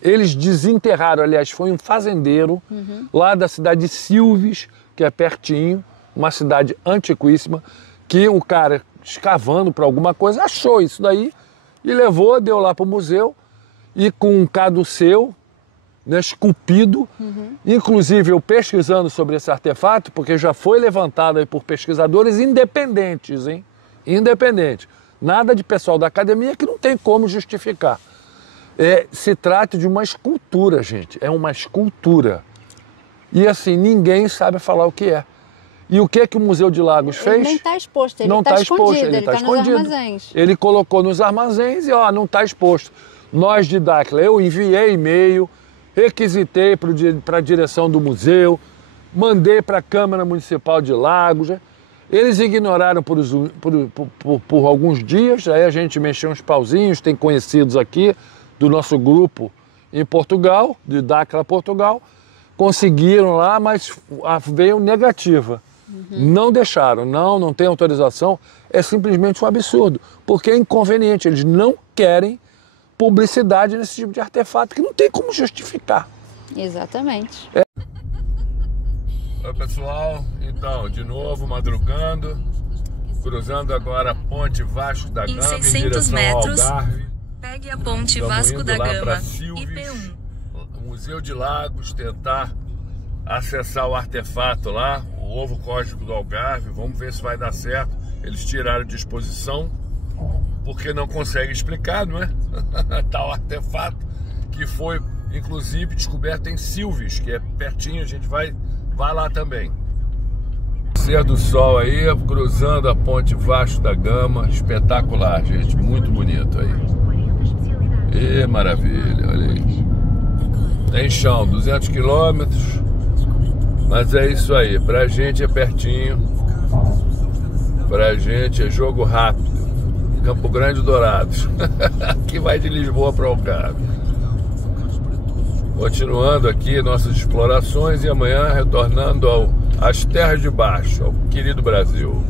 eles desenterraram, aliás, foi um fazendeiro lá da cidade de Silves, que é pertinho, uma cidade antiquíssima, que o cara, escavando para alguma coisa, achou isso daí e levou, deu lá para o museu, e com um caduceu, né, esculpido. Inclusive eu pesquisando sobre esse artefato, porque já foi levantado aí por pesquisadores independentes, hein? Independente. Nada de pessoal da academia que não tem como justificar. Se trata de uma escultura, gente. É uma escultura. E assim, ninguém sabe falar o que é. E o que o Museu de Lagos fez? Ele nem está exposto, ele não está exposto, escondido, ele está está nos escondido. armazéns. Ele colocou nos armazéns e não está exposto. Nós de Dáquila, eu enviei e-mail, requisitei para a direção do museu, mandei para a Câmara Municipal de Lagos. Eles ignoraram por alguns dias, aí a gente mexeu uns pauzinhos, tem conhecidos aqui do nosso grupo em Portugal, de Dáquila, Portugal, conseguiram lá, mas veio negativa. Não deixaram, não tem autorização, é simplesmente um absurdo, porque é inconveniente, eles não querem publicidade nesse tipo de artefato que não tem como justificar. Exatamente. Oi pessoal, então de novo madrugando, cruzando agora a ponte Vasco da Gama em 600 metros, ao Algarve. pegue a ponte Vasco da Gama, IP1. O Museu de Lagos, tentar acessar o artefato lá, o ovo cósmico do Algarve. Vamos ver se vai dar certo. Eles tiraram de exposição porque não conseguem explicar, não é? Tal artefato que foi inclusive descoberto em Silves, que é pertinho, a gente vai lá também. Nascer do sol aí, cruzando a ponte Vasco da Gama, espetacular, gente, muito bonito aí. E maravilha, olha aí. Tem chão, 200 quilômetros, mas é isso aí, pra gente é pertinho, pra gente é jogo rápido. Campo Grande Dourados, que vai de Lisboa para Algarve. Continuando aqui nossas explorações e amanhã retornando às terras de baixo, ao querido Brasil.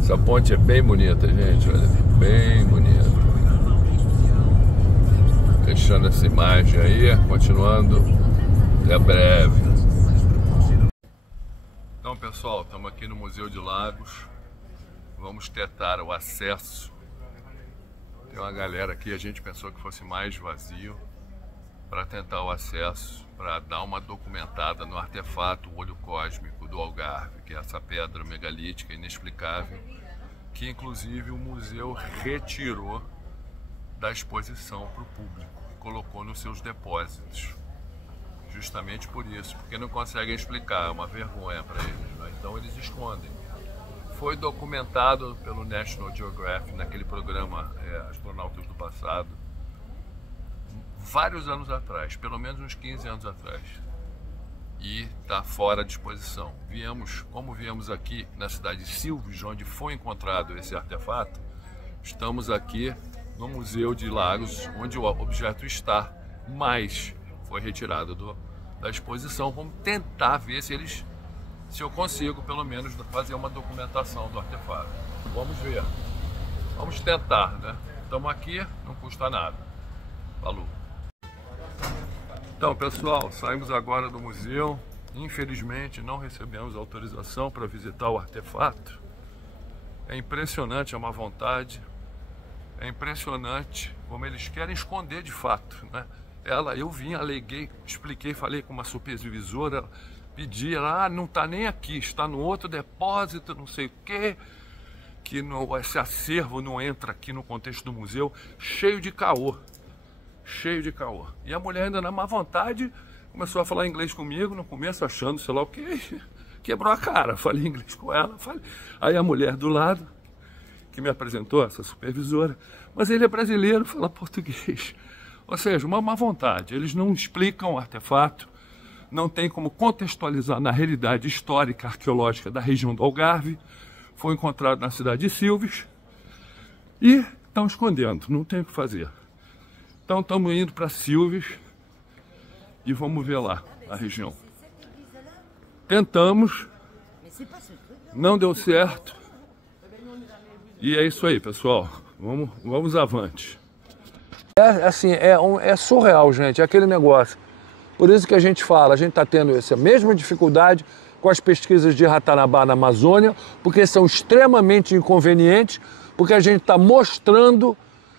Essa ponte é bem bonita, gente, olha, bem bonita. Deixando essa imagem aí, continuando, até breve. Então pessoal, estamos aqui no Museu de Lagos. Vamos tentar o acesso. Tem uma galera aqui, a gente pensou que fosse mais vazio, para tentar o acesso, para dar uma documentada no artefato o olho cósmico do Algarve, que é essa pedra megalítica inexplicável, que inclusive o museu retirou da exposição para o público e colocou nos seus depósitos. Justamente por isso, porque não conseguem explicar, é uma vergonha para eles, né? Então eles escondem. Foi documentado pelo National Geographic naquele programa Astronautas do Passado, vários anos atrás, pelo menos uns 15 anos atrás, e está fora de exposição. Como viemos aqui na cidade de Silves, onde foi encontrado esse artefato, estamos aqui no Museu de Lagos, onde o objeto está, mas foi retirado da exposição. Vamos tentar ver se eu consigo, pelo menos, fazer uma documentação do artefato. Vamos ver. Vamos tentar, né? Estamos aqui, não custa nada. Falou. Então, pessoal, saímos agora do museu. Infelizmente, não recebemos autorização para visitar o artefato. É impressionante a má vontade. É impressionante como eles querem esconder de fato, né? Eu vim, aleguei, expliquei, falei com uma supervisora, pedi, ela, não está nem aqui, está no outro depósito, não sei o quê, que esse acervo não entra aqui no contexto do museu, cheio de caô. Cheio de caô. E a mulher ainda na má vontade começou a falar inglês comigo, no começo achando, sei lá o que, quebrou a cara, falei inglês com ela, Aí a mulher do lado, que me apresentou, essa supervisora, mas ele é brasileiro, fala português. Ou seja, uma má vontade, eles não explicam o artefato, não tem como contextualizar na realidade histórica, arqueológica da região do Algarve, foi encontrado na cidade de Silves e estão escondendo, não tem o que fazer. Então estamos indo para Silves e vamos ver lá a região. Tentamos, não deu certo. E é isso aí, pessoal. Vamos avante. É surreal, gente, é aquele negócio. Por isso que a gente fala, a gente está tendo essa mesma dificuldade com as pesquisas de Ratanabá na Amazônia, porque são extremamente inconvenientes, porque a gente está mostrando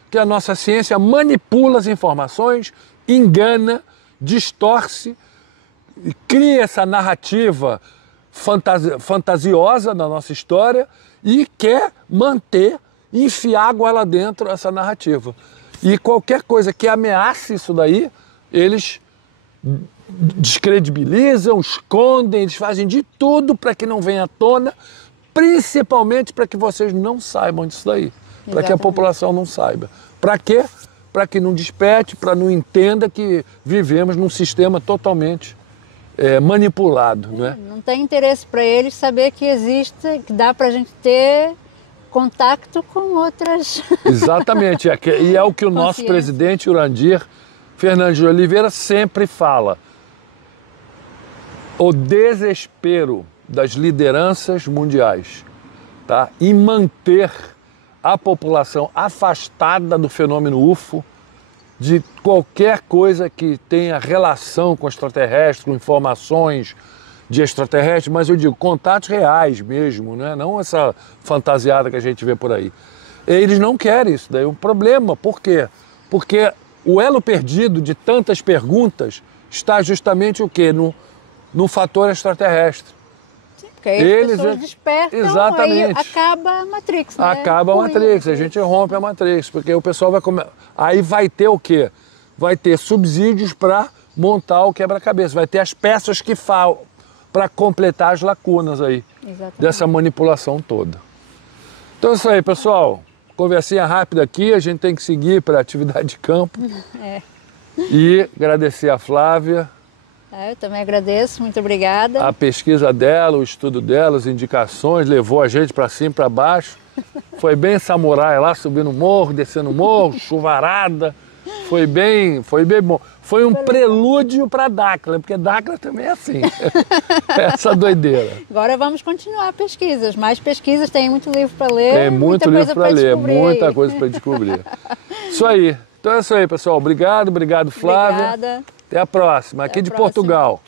que a nossa ciência manipula as informações, engana, distorce, cria essa narrativa fantasiosa na nossa história e quer manter, enfiar goela dentro essa narrativa. E qualquer coisa que ameace isso daí, eles descredibilizam, escondem, eles fazem de tudo para que não venha à tona, principalmente para que vocês não saibam disso daí, para que a população não saiba. Para quê? Para que não desperte, para não entenda que vivemos num sistema totalmente manipulado. Né? Não tem interesse para eles saber que existe, que dá para a gente ter contato com outras... Exatamente, e é o que o nosso presidente Urandir Fernandes de Oliveira sempre fala. O desespero das lideranças mundiais, tá? Em manter a população afastada do fenômeno UFO, de qualquer coisa que tenha relação com extraterrestres, com informações de extraterrestres, mas eu digo contatos reais mesmo, né? Não essa fantasiada que a gente vê por aí. Eles não querem isso, daí é um problema. Por quê? Porque o elo perdido de tantas perguntas está justamente o quê? No fator extraterrestre. Sim, porque aí as pessoas despertam, exatamente. Aí acaba a Matrix, né? Acaba a Matrix, a gente rompe a Matrix, porque o pessoal vai comer. Aí vai ter o quê? Vai ter subsídios para montar o quebra-cabeça, vai ter as peças que faltam para completar as lacunas aí, dessa manipulação toda. Então é isso aí, pessoal. Conversinha rápida aqui, a gente tem que seguir para a atividade de campo. E agradecer a Flávia. Eu também agradeço, muito obrigada. A pesquisa dela, o estudo dela, as indicações, levou a gente para cima e para baixo. Foi bem samurai lá, subindo o morro, descendo o morro, chuvarada. Foi bem bom. Foi um prelúdio para Dáquila, porque Dáquila também é assim. Essa doideira. Agora vamos continuar pesquisas. Mais pesquisas, tem muito livro para ler. Tem muito livro para ler, muita coisa para descobrir. Isso aí. Então é isso aí, pessoal. Obrigado, Flávia. Obrigada. Até a próxima, aqui de Portugal.